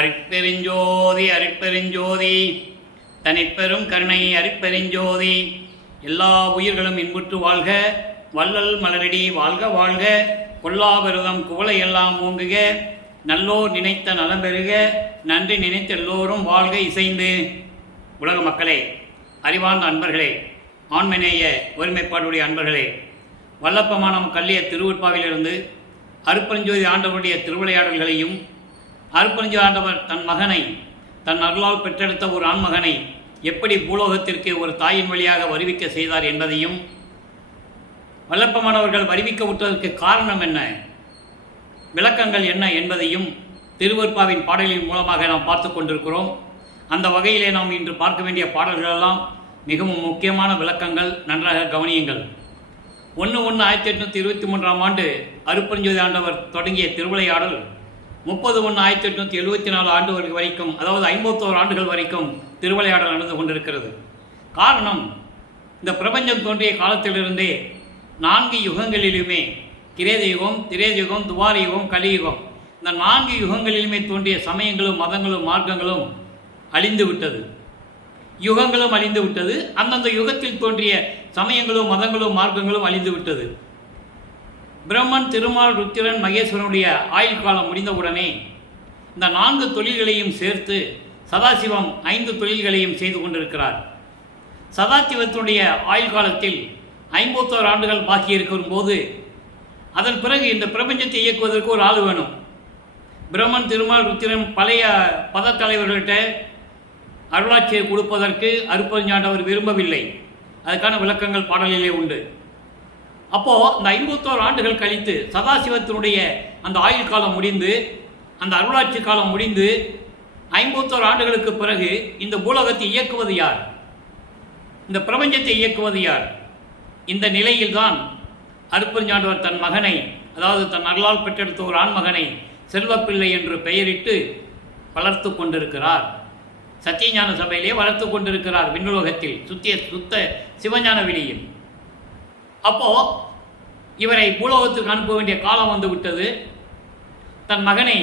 அருட்பெருஞ்சோதி அருட்பெருஞ்சோதி தனிப்பெரும் கருணை அருட்பெருஞ்சோதி. எல்லா உயிர்களும் இன்புற்று வாழ்க, வள்ளல் மலரடி வாழ்க வாழ்க, கொல்லாவிரதம் குவளை எல்லாம் ஓங்குக, நல்லோர் நினைத்த நலம் பெறுக, நன்றி நினைத்த எல்லோரும் வாழ்க இசைந்து. உலக மக்களே, அறிவார்ந்த அன்பர்களே, ஆண்மநேய ஒருமைப்பாடுடைய அன்பர்களே, வல்லப்பமானம் கல்லிய திருவுற்பாவிலிருந்து அருட்பெருஞ்சோதி ஆண்டவருடைய திருவிளையாடல்களையும், அருட்பெருஞ்சோதி ஆண்டவர் தன் மகனை, தன் அருளால் பெற்றெடுத்த ஒரு ஆண்மகனை எப்படி பூலோகத்திற்கு ஒரு தாயின் வழியாக வருவிக்க செய்தார் என்பதையும், வல்லப்பமானவர்கள் வருவிக்க விட்டதற்கு காரணம் என்ன, விளக்கங்கள் என்ன என்பதையும் திருவருட்பாவின் பாடலின் மூலமாக நாம் பார்த்து கொண்டிருக்கிறோம். அந்த வகையிலே நாம் இன்று பார்க்க வேண்டிய பாடல்களெல்லாம் மிகவும் முக்கியமான விளக்கங்கள். நன்றாக கவனியுங்கள். 1/1/1823 ஆண்டு அருட்பெருஞ்சோதி ஆண்டவர் தொடங்கிய திருவிளையாடல் 30/1/1874 ஆண்டு வரைக்கும், அதாவது 51 ஆண்டுகள் வரைக்கும் திருவிளையாடல் நடந்து கொண்டிருக்கிறது. காரணம், இந்த பிரபஞ்சம் தோன்றிய காலத்திலிருந்தே 4 யுகங்களிலுமே, கிரேத யுகம், திரேத யுகம், துவார யுகம், கலியுகம், இந்த 4 யுகங்களிலுமே தோன்றிய சமயங்களும் மதங்களும் மார்க்கங்களும் அழிந்து விட்டது. யுகங்களும் அழிந்து விட்டது. அந்தந்த யுகத்தில் தோன்றிய சமயங்களும் மதங்களும் மார்க்கங்களும் அழிந்து விட்டது. பிரம்மன், திருமால், ருத்திரன், மகேஸ்வரனுடைய ஆயுள் காலம் முடிந்தவுடனே இந்த 4 தொழில்களையும் சேர்த்து சதாசிவம் 5 தொழில்களையும் செய்து கொண்டிருக்கிறார். சதாசிவத்தினுடைய ஆயுள் காலத்தில் 51 ஆண்டுகள் பாக்கி இருக்கும் போது, அதன் பிறகு இந்த பிரபஞ்சத்தை இயக்குவதற்கு ஒரு ஆள் வேணும். பிரம்மன், திருமால், ருத்திரன் பழைய பதத்தலைவர்கள்ட்ட அருளாட்சியை கொடுப்பதற்கு அருட்பெருஞ்சாண்டவர் விரும்பவில்லை. அதுக்கான விளக்கங்கள் பாடலிலே உண்டு. அப்போது இந்த 51 ஆண்டுகள் கழித்து சதாசிவத்தினுடைய அந்த ஆயுள் காலம் முடிந்து, அந்த அருளாட்சி காலம் முடிந்து 51 ஆண்டுகளுக்கு பிறகு இந்த பூலோகத்தை இயக்குவது யார், இந்த பிரபஞ்சத்தை இயக்குவது யார்? இந்த நிலையில்தான் அருட்பெருஞ்சாண்டவர் தன் மகனை, அதாவது தன் அருளால் பெற்றெடுத்த ஒரு ஆண்மகனை செல்வப்பிள்ளை என்று பெயரிட்டு வளர்த்து கொண்டிருக்கிறார். சத்தியஞான சபையிலே வளர்த்து கொண்டிருக்கிறார். விண்ணுலகத்தில் சுத்த சிவஞான வெளியில். அப்போது இவரை பூலோகத்திற்கு அனுப்ப வேண்டிய காலம் வந்து விட்டது. தன் மகனை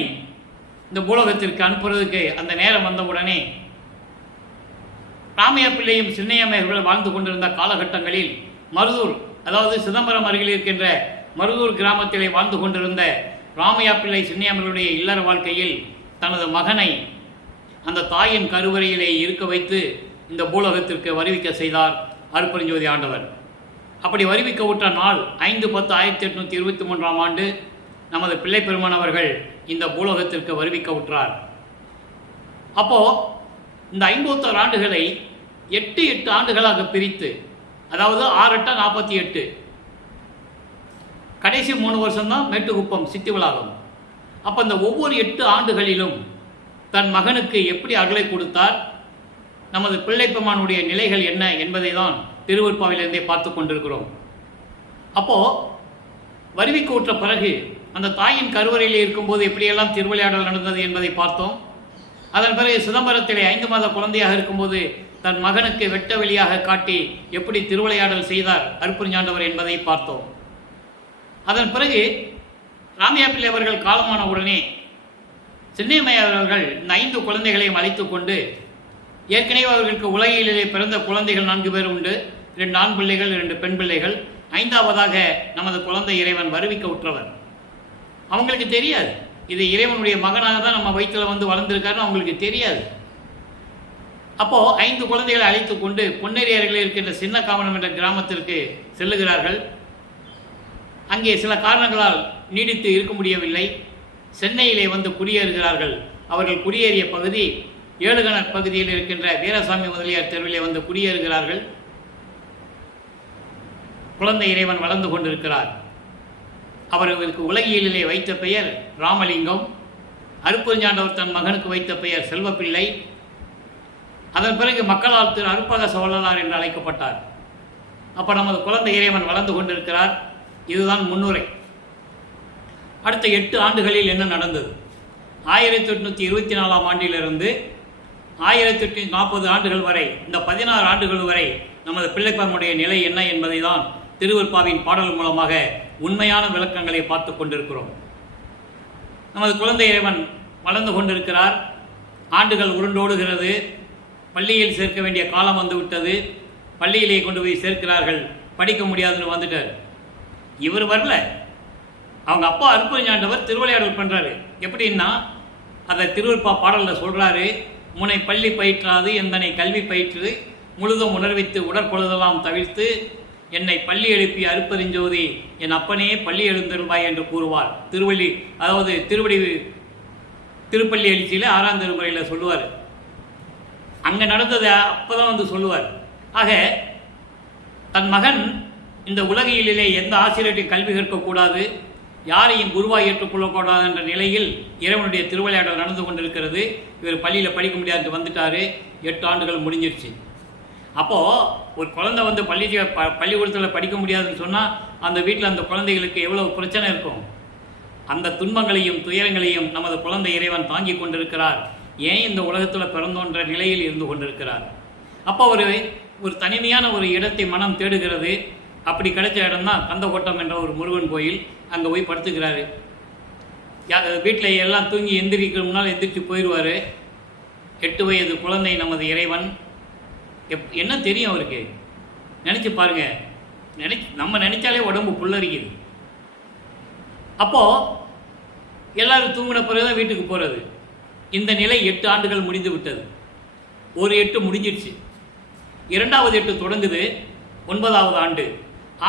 இந்த பூலோகத்திற்கு அனுப்புவதற்கு அந்த நேரம் வந்தவுடனே ராமையா பிள்ளையும் சின்னையம்மையர்கள் வாழ்ந்து கொண்டிருந்த காலகட்டங்களில் மருதூர், அதாவது சிதம்பரம் அருகில் இருக்கின்ற மருதூர் கிராமத்திலே வாழ்ந்து கொண்டிருந்த ராமையா பிள்ளை சின்னையம்மர்களுடைய இல்லற வாழ்க்கையில் தனது மகனை அந்த தாயின் கருவறையிலே இருக்க வைத்து இந்த பூலோகத்திற்கு வருவிக்க செய்தார் அருட்பெருஞ்சோதி ஆண்டவர். அப்படி வருவிக்க விட்ட நாள் 5/10/1823 ஆண்டு நமது பிள்ளை பெருமான் அவர்கள் இந்த பூலோகத்திற்கு வருவிக்க விட்டார். அப்போது இந்த 51 ஆண்டுகளை 8 ஆண்டுகளாக பிரித்து, அதாவது 6×8 = 48, கடைசி 3 வருஷம்தான் மேட்டுக்குப்பம் சித்தி விளாகம். அப்போ இந்த ஒவ்வொரு 8 ஆண்டுகளிலும் தன் மகனுக்கு எப்படி அருளை கொடுத்தார், நமது பிள்ளைப்பெருமானுடைய நிலைகள் என்ன என்பதை தான் திருவருட்பாவிலிருந்தே பார்த்து கொண்டிருக்கிறோம். அப்போது வருவிக்க விட்ட பிறகு அந்த தாயின் கருவறையில் இருக்கும்போது எப்படியெல்லாம் திருவிளையாடல் நடந்தது என்பதை பார்த்தோம். அதன் பிறகு சிதம்பரத்திலே 5 மாத குழந்தையாக இருக்கும்போது தன் மகனுக்கு வெட்ட வெளியாக காட்டி எப்படி திருவிளையாடல் செய்தார் அருட்பெருஞ்சாண்டவர் என்பதை பார்த்தோம். அதன் பிறகு ராமையா பிள்ளை அவர்கள் காலமான உடனே சின்னையம்மையார் அவர்கள் இந்த 5 குழந்தைகளையும் அழைத்து கொண்டு, ஏற்கனவே அவர்களுக்கு உலகிலே பிறந்த குழந்தைகள் 4 பேர் உண்டு. 2 ஆண் பிள்ளைகள், 2 பெண் பிள்ளைகள். 5ஆவதாக நமது குழந்தை இறைவன் வருவிக்க உற்றவர். அவங்களுக்கு தெரியாது இது இறைவனுடைய மகனாக தான் நம்ம வயிற்றில் வந்து வளர்ந்துருக்காருன்னு அவங்களுக்கு தெரியாது. அப்போது 5 குழந்தைகளை அழைத்து கொண்டு பொன்னேரி அருகில் இருக்கின்ற சின்ன காவனம் என்ற கிராமத்திற்கு செல்லுகிறார்கள். அங்கே சில காரணங்களால் நீடித்து இருக்க முடியவில்லை. சென்னையிலே வந்து குடியேறுகிறார்கள். அவர்கள் குடியேறிய பகுதி ஏழுகணர் பகுதியில் இருக்கின்ற வீரசாமி முதலியார் தெருவிலே வந்து குடியேறுகிறார்கள். குழந்தை இறைவன் வளர்ந்து கொண்டிருக்கிறார். அவர்களுக்கு உலகியலிலே வைத்த பெயர் ராமலிங்கம். அருட்பெருஞ்சாண்டவர் தன் மகனுக்கு வைத்த பெயர் செல்வப்பிள்ளை. அதன் பிறகு மக்களால் திரு அருட்பக சோழலார் என்று அழைக்கப்பட்டார். அப்போ நமது குழந்தை இறைவன் வளர்ந்து கொண்டிருக்கிறார். இதுதான் முன்னுரை. அடுத்த 8 ஆண்டுகளில் என்ன நடந்தது? 1824 ஆண்டிலிருந்து 1840 ஆண்டுகள் வரை, இந்த 16 ஆண்டுகள் வரை நமது பிள்ளைப்பெருமானுடைய நிலை என்ன என்பதை தான் திருவருட்பாவின் பாடல் மூலமாக உண்மையான விளக்கங்களை பார்த்து கொண்டிருக்கிறோம். நமது குழந்தை இறைவன் வளர்ந்து கொண்டிருக்கிறார். ஆண்டுகள் உருண்டோடுகிறது. பள்ளியில் சேர்க்க வேண்டிய காலம் வந்து விட்டது. பள்ளியிலே கொண்டு போய் சேர்க்கிறார்கள். படிக்க முடியாதுன்னு வந்துட்டார். இவர் வரல. அவங்க அப்பா அருட்பெருஞ்சாண்டவர் திருவிளையாடல் பண்ணுறாரு. எப்படின்னா அதை திருவருட்பா பாடலில் சொல்கிறாரு. முனை பள்ளி பயிற்றாது எந்தனை கல்வி பயிற்று முழுதும் உணர்வித்து உடற்பொழுதெல்லாம் தவிர்த்து என்னை பள்ளி எழுப்பி அருட்பெருஞ்சோதி என் அப்பனே பள்ளி எழுந்தருள்வாய் என்று கூறுவார். அதாவது திருப்பள்ளி எழுச்சியில் 6ஆம் திருமுறையில் சொல்லுவார். அங்கே நடந்ததை அப்போ தான் வந்து சொல்லுவார். ஆக தன் மகன் இந்த உலகியலிலே எந்த ஆசிரியரையும் கல்வி கற்கக்கூடாது, யாரையும் குருவாய் ஏற்றுக்கொள்ளக்கூடாது என்ற நிலையில் இறைவனுடைய திருவிளையாடல் நடந்து கொண்டிருக்கிறது. இவர் பள்ளியில் படிக்க முடியாது வந்துட்டார். 8 ஆண்டுகள் முடிஞ்சிருச்சு. அப்போது ஒரு குழந்தை வந்து பள்ளிக்கூடத்தில் படிக்க முடியாதுன்னு சொன்னால் அந்த வீட்டில் அந்த குழந்தைகளுக்கு எவ்வளவு பிரச்சனை இருக்கும். அந்த துன்பங்களையும் துயரங்களையும் நமது குழந்தை இறைவன் தாங்கி கொண்டிருக்கிறார். ஏன் இந்த உலகத்தில் பிறந்தோன்ற நிலையில் இருந்து கொண்டிருக்கிறார். அப்போ ஒரு தனிமையான ஒரு இடத்தை மனம் தேடுகிறது. அப்படி கிடைச்ச இடம் தான் கந்தகோட்டம் என்ற ஒரு முருகன் கோயில். அங்கே போய் படுத்துக்கிறாரு. வீட்டில் எல்லாம் தூங்கி எந்திரிக்கிற முன்னால் எந்திரிச்சு போயிடுவார். 8 வயது குழந்தை நமது இறைவன். என்ன தெரியும் அவருக்கு? நினச்சி பாருங்கள். நம்ம நினச்சாலே உடம்பு புல்லரிக்குது. அப்போது எல்லோரும் தூங்கின பிறகு தான் வீட்டுக்கு போகிறது. இந்த நிலை 8 ஆண்டுகள் முடிந்து விட்டது. ஒரு 8 முடிஞ்சிடுச்சு. 2வது 8 தொடங்குது. 9வது ஆண்டு.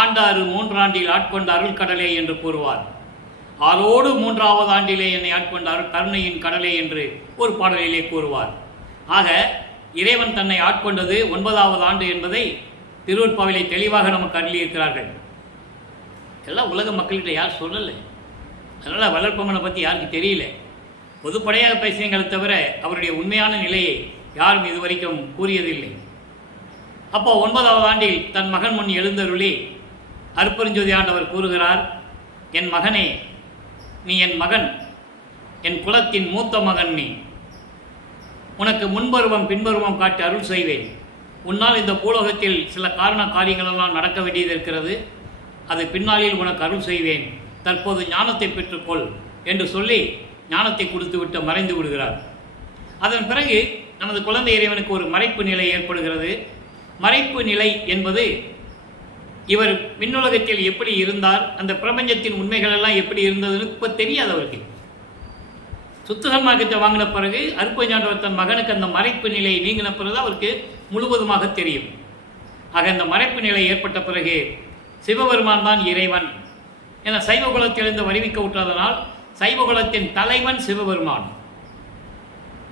ஆண்டாறு 3 ஆண்டில் ஆட்கொண்ட அருள் கடலே என்று கூறுவார். ஆளோடு 3வது ஆண்டிலே என்னை ஆட்கொண்ட அருள் கருணையின் கடலே என்று ஒரு பாடலிலே கூறுவார். ஆக இறைவன் தன்னை ஆட்கொண்டது 9வது ஆண்டு என்பதை திருவருட்பாவிலே தெளிவாக நமக்கு அருளியிருக்கிறார்கள். எல்லாம் உலக மக்கள்கிட்ட யார் சொல்லலை. அதனால் வளர்ப்பவனை பற்றி யாருக்கு தெரியல. பொதுப்படையாக பேசியங்களை தவிர அவருடைய உண்மையான நிலையை யாரும் இதுவரைக்கும் கூறியதில்லை. அப்போ 9வது ஆண்டில் தன் மகன் முன் எழுந்தருளி அருட்பெருஞ்சோதி ஆண்டவர் கூறுகிறார், என் மகனே, நீ என் மகன், என் குலத்தின் மூத்த மகன். நீ உனக்கு முன்பருவம் பின்பருவம் காட்டி அருள் செய்வேன். உன்னால் இந்த பூலோகத்தில் சில காரியங்களெல்லாம் நடக்க வேண்டியது இருக்கிறது. அது பின்னாளில் உனக்கு அருள் செய்வேன். தற்போது ஞானத்தை பெற்றுக்கொள் என்று சொல்லி ஞானத்தை கொடுத்து விட்டு மறைந்து விடுகிறார். அதன் பிறகு நமது குழந்தை இறைவனுக்கு ஒரு மறைப்பு நிலை ஏற்படுகிறது. மறைப்பு நிலை என்பது இவர் விண்ணுலகத்தில் எப்படி இருந்தார், அந்த பிரபஞ்சத்தின் உண்மைகள் எல்லாம் எப்படி இருந்ததுன்னு இப்போ தெரியாது அவருக்கு. சுத்தசன்மார்க்கத்தை வாங்கின பிறகு அருட்பெருஞ்சாண்டவர் தன் மகனுக்கு அந்த மறைப்பு நிலை நீங்கின பிறகு அவருக்கு முழுவதுமாக தெரியும். ஆக அந்த மறைப்பு நிலை ஏற்பட்ட பிறகு சிவபெருமான் தான் இறைவன் என சைவகுலத்திலிருந்து வருவிக்க விட்டதனால் சைவகுலத்தின் தலைவன் சிவபெருமான்.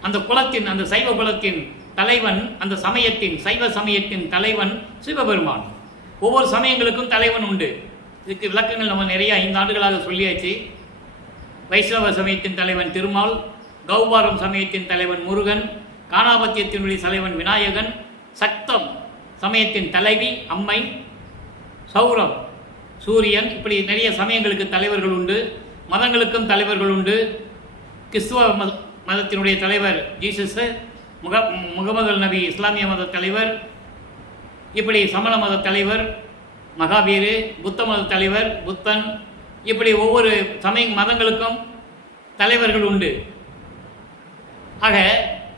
அந்த குலத்தின் அந்த சைவகுலத்தின் தலைவன், அந்த சமயத்தின் சைவ சமயத்தின் தலைவன் சிவபெருமான். ஒவ்வொரு சமயங்களுக்கும் தலைவன் உண்டு. இதுக்கு விளக்கங்கள் நம்ம நிறைய 5 ஆண்டுகளாக சொல்லியாச்சு. வைஷ்ணவ சமயத்தின் தலைவன் திருமால், கௌபாரம் சமயத்தின் தலைவன் முருகன், காணாபத்தியத்தினுடைய தலைவன் விநாயகன், சக்தம் சமயத்தின் தலைவி அம்மை, சௌரம் சூரியன். இப்படி நிறைய சமயங்களுக்கு தலைவர்கள் உண்டு. மதங்களுக்கும் தலைவர்கள் உண்டு. கிறிஸ்துவ மதத்தினுடைய தலைவர் ஜீசஸ், முகமது நபி இஸ்லாமிய மத தலைவர், இப்படி சமண மத தலைவர் மகாவீர், புத்த மத தலைவர் புத்தன். இப்படி ஒவ்வொரு மதங்களுக்கும் தலைவர்கள் உண்டு. ஆக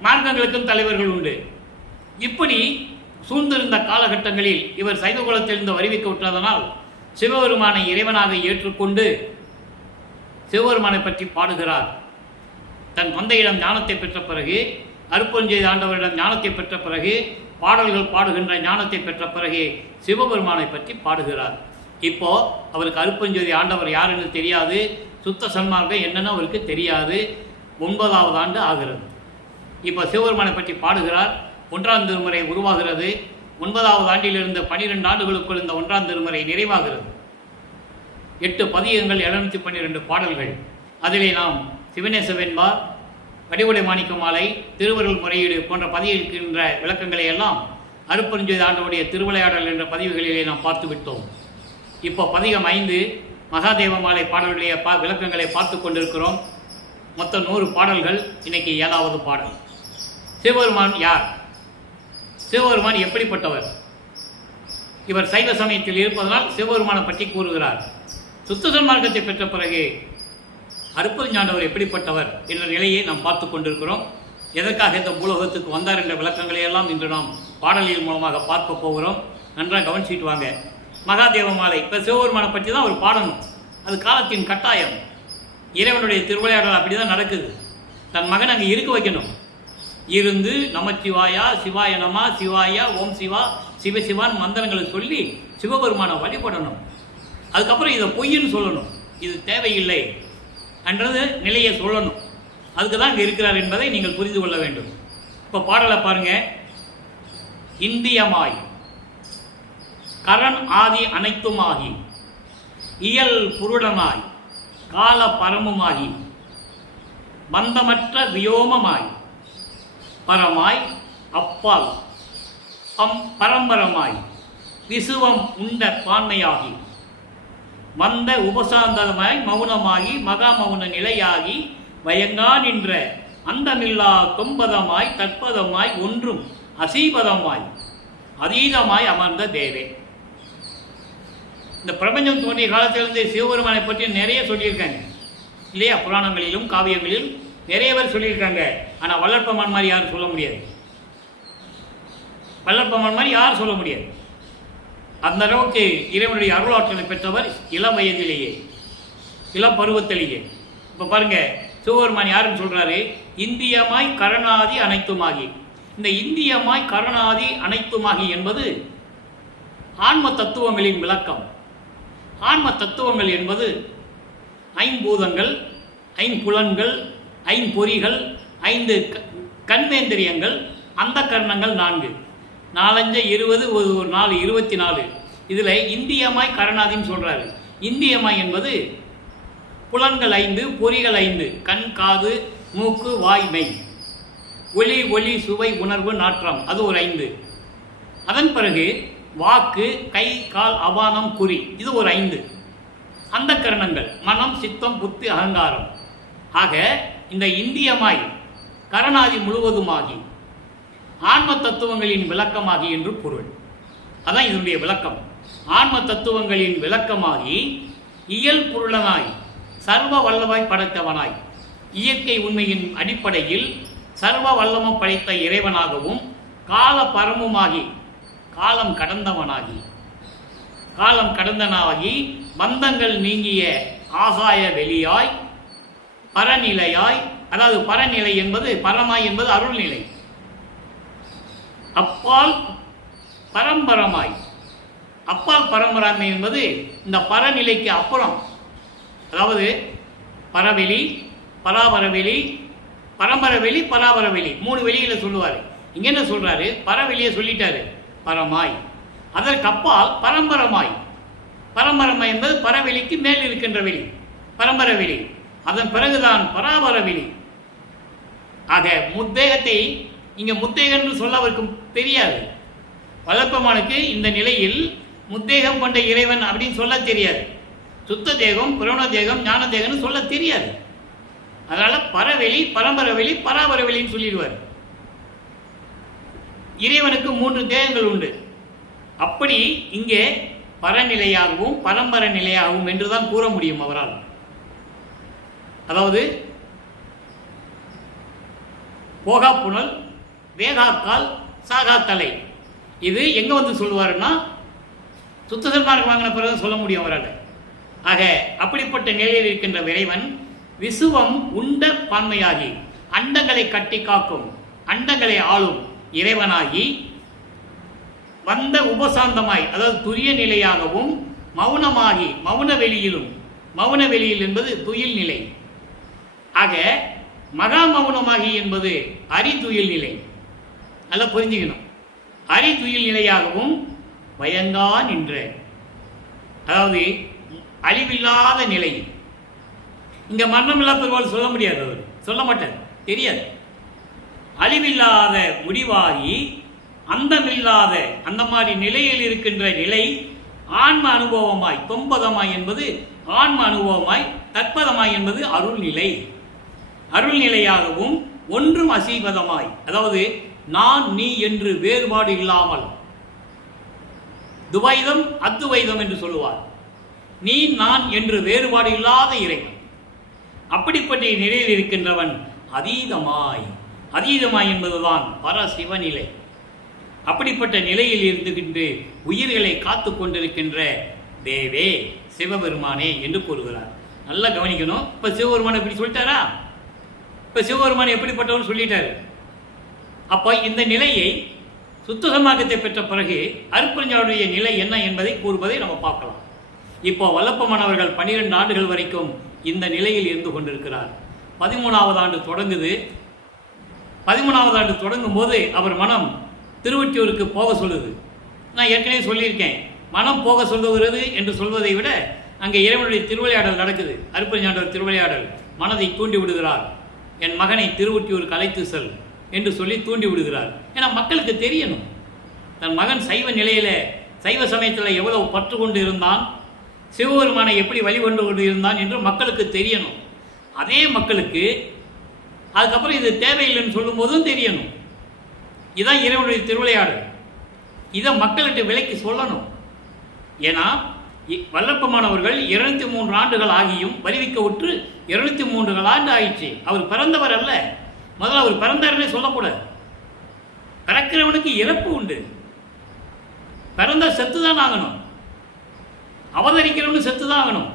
மார்க்கங்களுக்கும் தலைவர்கள் உண்டு. இப்படி சூழ்ந்திருந்த காலகட்டங்களில் இவர் சைவகுலத்திலிருந்து வருவிக்க விட்டதனால் சிவபெருமானை இறைவனாக ஏற்றுக்கொண்டு சிவபெருமானை பற்றி பாடுகிறார். தன் தந்தையிடம் ஞானத்தை பெற்ற பிறகு, அருட்பெருஞ்சோதி ஆண்டவரிடம் ஞானத்தை பெற்ற பிறகு, பாடல்கள் பாடுகின்ற ஞானத்தை பெற்ற பிறகு சிவபெருமானை பற்றி பாடுகிறார். இப்போ அவருக்கு அருட்பெருஞ்சோதி ஆண்டவர் யாருன்னு தெரியாது, சுத்த சன்மார்க்கம் என்னன்னு அவருக்கு தெரியாது. 9வது ஆண்டு ஆகிறது. இப்போ சிவபெருமானை பற்றி பாடுகிறார். 1ஆம் திருமுறை உருவாகிறது. 9வது ஆண்டிலிருந்து 12 ஆண்டுகளுக்குள் இந்த 1ஆம் திருமுறை நிறைவாகிறது. 8 பதிகங்கள், 712 பாடல்கள். அதிலே நாம் சிவநேச வெண்பா, வடிவுடை மாணிக்க மாலை, திருவருள் முறையீடு போன்ற பதிகின்ற விளக்கங்களை எல்லாம் அருட்பெருஞ்சோதி ஆண்டவருடைய திருவிளையாடல் என்ற பதிவுகளிலே நாம் பார்த்து விட்டோம். இப்போ பதிகம் 5 மகாதேவ மாலை பாடல்களுடைய விளக்கங்களை பார்த்து கொண்டிருக்கிறோம். மொத்தம் 100 பாடல்கள். இன்னைக்கு 7வது பாடல். சிவபெருமான் யார்? சிவபெருமான் எப்படிப்பட்டவர்? இவர் சைவ சமயத்தில் இருப்பதனால் சிவபெருமானை பற்றி கூறுகிறார். சுத்த சன்மார்க்கத்தை பெற்ற பிறகு அருட்பெருஞ்சாண்டவர் எப்படிப்பட்டவர் என்ற நிலையை நாம் பார்த்து கொண்டிருக்கிறோம். எதற்காக இந்த பூலோகத்துக்கு வந்தார் என்ற விளக்கங்களை எல்லாம் இன்று நாம் பாடலின் மூலமாக பார்க்க போகிறோம். நன்றாக கவனிச்சிட்டு வாங்க. மகாதேவ மாலை இப்போ சிவபெருமானை பற்றி தான் ஒரு பாடணும். அது காலத்தின் கட்டாயம். இறைவனுடைய திருவிளையாடல் அப்படி தான் நடக்குது. தன் மகன் அங்கே இருக்க வைக்கணும். இருந்து நமச்சிவாயா, சிவாய நமா, சிவாயா, ஓம் சிவா, சிவசிவான் மந்திரங்களை சொல்லி சிவபெருமானை வழிபடணும். அதுக்கப்புறம் இதை பொய்ன்னு சொல்லணும், இது தேவையில்லை என்றது நிலையை சொல்லணும். அதுக்கு தான் இங்கே இருக்கிறார் என்பதை நீங்கள் புரிந்து கொள்ள வேண்டும். இப்போ பாடலை பாருங்க. இந்தியமாய் கரண் ஆதி அனைத்துமாகி இயல் புருடமாய் கால பரமுமாகி பந்தமற்ற வியோமமாய் பரமாய் அப்பால் பரம்பரமாய் விசுவம் உண்ட பான்மையாகி வந்த உபசாந்தமாய் மௌனமாகி மகா மௌன நிலையாகி வயங்கா நின்ற அந்தமில்லா தொம்பதமாய் தற்பதமாய் ஒன்றும் அசீபதமாய் அதீதமாய் அமர்ந்த தேவே. இந்த பிரபஞ்சம் தோன்றிய காலத்திலிருந்து சிவபெருமானை பற்றி நிறைய சொல்லியிருக்காங்க இல்லையா? புராணங்களிலும் காவியங்களிலும் நிறைய பேர் சொல்லியிருக்காங்க. ஆனால் வல்லற்பமான் மாதிரி யாரும் சொல்ல முடியாது. வல்லற்பமான் மாதிரி யாரும் சொல்ல முடியாது. அந்த அளவுக்கு இறைவனுடைய அருளாற்றலை பெற்றவர் இளம் வயதிலேயே, இளம் பருவத்திலேயே. இப்போ பாருங்க, சிவபெருமான் யாருன்னு சொல்றாரு? இந்தியமாய் கரணாதி அனைத்துமாகி. இந்த இந்தியமாய் கரணாதி அனைத்துமாகி என்பது ஆன்ம தத்துவங்களின் விளக்கம். ஆன்ம தத்துவங்கள் என்பது ஐம்பூதங்கள், ஐம்புலன்கள், ஐம்பொறிகள், 5 கண்மேந்திரியங்கள், அந்த கரணங்கள் 4, 4 20 ஒரு 4 24. இதில் இந்தியமாய் கரணாதின்னு சொல்கிறாரு. இந்தியமாய் என்பது புலன்கள் 5, பொறிகள் 5, கண், காது, மூக்கு, வாய், மெய், ஒளி, ஒளி, சுவை, உணர்வு, நாற்றம், அது ஒரு 5. அதன் பிறகு வாக்கு, கை, கால், அபானம், குறி, இது ஒரு 5. அந்த கரணங்கள் மனம், சித்தம், புத்தி, அகங்காரம். ஆக இந்த இந்தியமாய் கரணாதி முழுவதுமாகி ஆன்ம தத்துவங்களின் விளக்கமாகி என்று பொருள். அதான் இதனுடைய விளக்கம். ஆன்ம தத்துவங்களின் விளக்கமாகி இயல் பொருளனாய் சர்வ வல்லமாய் படைத்தவனாய் இயற்கை உண்மையின் அடிப்படையில் சர்வ வல்லமும் படைத்த இறைவனாகவும் கால பரமுமாகி காலம் கடந்தனாகி பந்தங்கள் நீங்கிய ஆகாய வெளியாய் பரநிலையாய், அதாவது பரநிலை என்பது பரமாய் என்பது அருள்நிலை, அப்பால் பரம்பரமாய், அப்பால் பரம்பராமை என்பது இந்த பரநிலைக்கு அப்புறம், அதாவது பரவெளி, பராபரவெளி, பரம்பரவெளி, பராபரவெளி, 3 வெளியில சொல்லுவார். இங்க என்ன சொல்றாரு? பரவெளியை சொல்லிட்டாரு, பரமாய். அதற்கு அப்பால் பரம்பரமாய். பரம்பரமாய் என்பது பரவெளிக்கு மேல் இருக்கின்ற வெளி, பரம்பரவெளி. அதன் பிறகுதான் பராபரவெளி. ஆக முத்தேகத்தை இங்க முத்தேகம் என்று சொல்ல அவருக்கு தெரியாது. வல்லற்பமானுக்கு இந்த நிலையில் முத்தேகம் கொண்ட இறைவன் அப்படின்னு சொல்ல தெரியாது. சுத்த தேகம், புரண தேகம், ஞான தேகம்னு சொல்ல தெரியாது. அதனால பரவெளி, பரம்பரவெளி, பராபரவெளின்னு சொல்லிடுவார். இறைவனுக்கு 3 தேகங்கள் உண்டு. அப்படி இங்கே பரநிலையாகவும் பரம்பர நிலையாகவும் என்றுதான் கூற முடியும் அவரால். அதாவது போகா புனல், வேகாக்கால், சாகா தலை. இது எங்க வந்து சொல்லுவாருன்னா சுத்த சன்மார்க்கம் வாங்கின பிறகு சொல்ல முடியும் அவரால். ஆக அப்படிப்பட்ட நிலையில் இருக்கின்ற இறைவன் விசுவம் உண்ட பான்மையாகி அண்டங்களை கட்டி காக்கும், அண்டங்களை ஆளும் இறைவனாகி வந்த உபசாந்தமாய், அதாவது துரிய நிலையாகவும் மௌனமாகி மௌன வெளியிலும், மௌன வெளியில் என்பது துயில் நிலை. ஆக மகா மௌனமாகி என்பது அரிதுயில் நிலை. நல்லா புரிஞ்சுக்கணும். அரிதுயில் நிலையாகவும் பயங்கா நின்ற, அதாவது அழிவில்லாத நிலை. இங்க மரணமில்லா பெருமாள் சொல்ல முடியாது, அவர் சொல்ல மாட்டார், தெரியாது. அழிவில்லாத முடிவாகி அந்தமில்லாத அந்த மாதிரி நிலையில் இருக்கின்ற நிலை ஆன்ம அனுபவமாய், தொம்பதமாய் என்பது ஆன்ம அனுபவமாய், தற்பதமாய் என்பது அருள்நிலை. அருள்நிலையாகவும் ஒன்றும் அசீபதமாய், அதாவது நான் நீ என்று வேறுபாடு இல்லாமல், துவைதம் அத்துவைதம் என்று சொல்லுவார். நீ நான் என்று வேறுபாடு இல்லாத இறைவன். அப்படிப்பட்ட நிலையில் இருக்கின்றவன் அதீதமாய், அதீதமாய் என்பதுதான் பரசிவநிலை. அப்படிப்பட்ட நிலையில் இருந்துகின்ற உயிர்களை காத்து கொண்டிருக்கின்ற தேவே சிவபெருமானே என்று கூறுகிறார். நல்லா கவனிக்கணும். இப்போ சிவபெருமான் எப்படி சொல்லிட்டாரா? இப்போ சிவபெருமான் எப்படிப்பட்டவர் சொல்லிட்டாரு. அப்போ இந்த நிலையை சுத்த சமாகத்தை பெற்ற பிறகு அருட்பெருஞ்சானுடைய நிலை என்ன என்பதை கூறுவதை நம்ம பார்க்கலாம். இப்போ வல்லப்பமானவர்கள் 12 ஆண்டுகள் வரைக்கும் இந்த நிலையில் இருந்து கொண்டிருக்கிறார். 13வது ஆண்டு தொடங்குது. 13வது ஆண்டு தொடங்கும் போது அவர் மனம் திருவொற்றியூருக்கு போக சொல்லுது. நான் ஏற்கனவே சொல்லியிருக்கேன், மனம் போக சொல்லுகிறது என்று சொல்வதை விட அங்கே இறைவனுடைய திருவிளையாடல் நடக்குது. அருட்பெருஞ்சாண்டவர் திருவிளையாடல் மனதை தூண்டி விடுகிறார். என் மகனை திருவொற்றியூருக்கு அழைத்து செல் என்று சொல்லி தூண்டி விடுகிறார். ஏன்னா மக்களுக்கு தெரியணும், தன் மகன் சைவ நிலையில் சைவ சமயத்தில் எவ்வளவு பற்று கொண்டு இருந்தான், சிவபெருமானை எப்படி வழிபண்டு கொண்டு இருந்தான் என்று மக்களுக்கு தெரியணும். அதே மக்களுக்கு அதுக்கப்புறம் இது தேவையில்லைன்னு சொல்லும் போதும் தெரியணும். இதுதான் இறைவனுடைய திருவிளையாடல். இதை மக்கள்கிட்ட விலைக்கு சொல்லணும். ஏன்னா வல்லப்பமானவர்கள் 203 ஆண்டுகள் ஆகியும் வருவிக்க உற்று 203 ஆண்டு ஆயிடுச்சு. அவர் பிறந்தவர் அல்ல. முதல்ல அவர் பிறந்தாருன்னே சொல்லக்கூடாது. பிறக்கிறவனுக்கு இறப்பு உண்டு. பிறந்த செத்து தான் ஆகணும். அவதரிக்கிறவனு செத்து தான் ஆகணும்,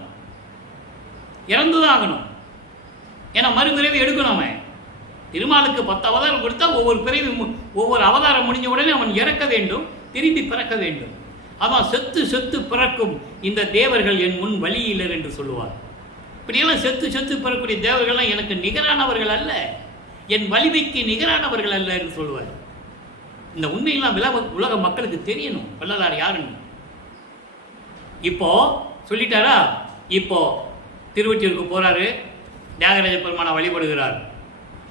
இறந்து தான் ஆகணும். ஏன்னா மறுபிறவி எடுக்கணும். அவன் திருமாலுக்கு 10 அவதாரம் கொடுத்தா ஒவ்வொரு அவதாரம் முடிஞ்ச உடனே அவன் இறக்க வேண்டும், திரும்பி பிறக்க வேண்டும். அதான் செத்து செத்து பிறக்கும் இந்த தேவர்கள் என் முன் வழியிலர் என்று சொல்லுவார். இப்படியெல்லாம் செத்து செத்து பிறக்கக்கூடிய தேவர்கள்லாம் எனக்கு நிகரானவர்கள் அல்ல, என் வலிமைக்கு நிகரானவர்கள் அல்ல என்று சொல்லுவார். இந்த உண்மையெல்லாம் உலக மக்களுக்கு தெரியணும் வள்ளலார் யாருன்னு. இப்போ சொல்லிட்டாரா? இப்போ திருவொற்றியூருக்கு போறாரு, தியாகராஜ பெருமானை வழிபடுகிறார்.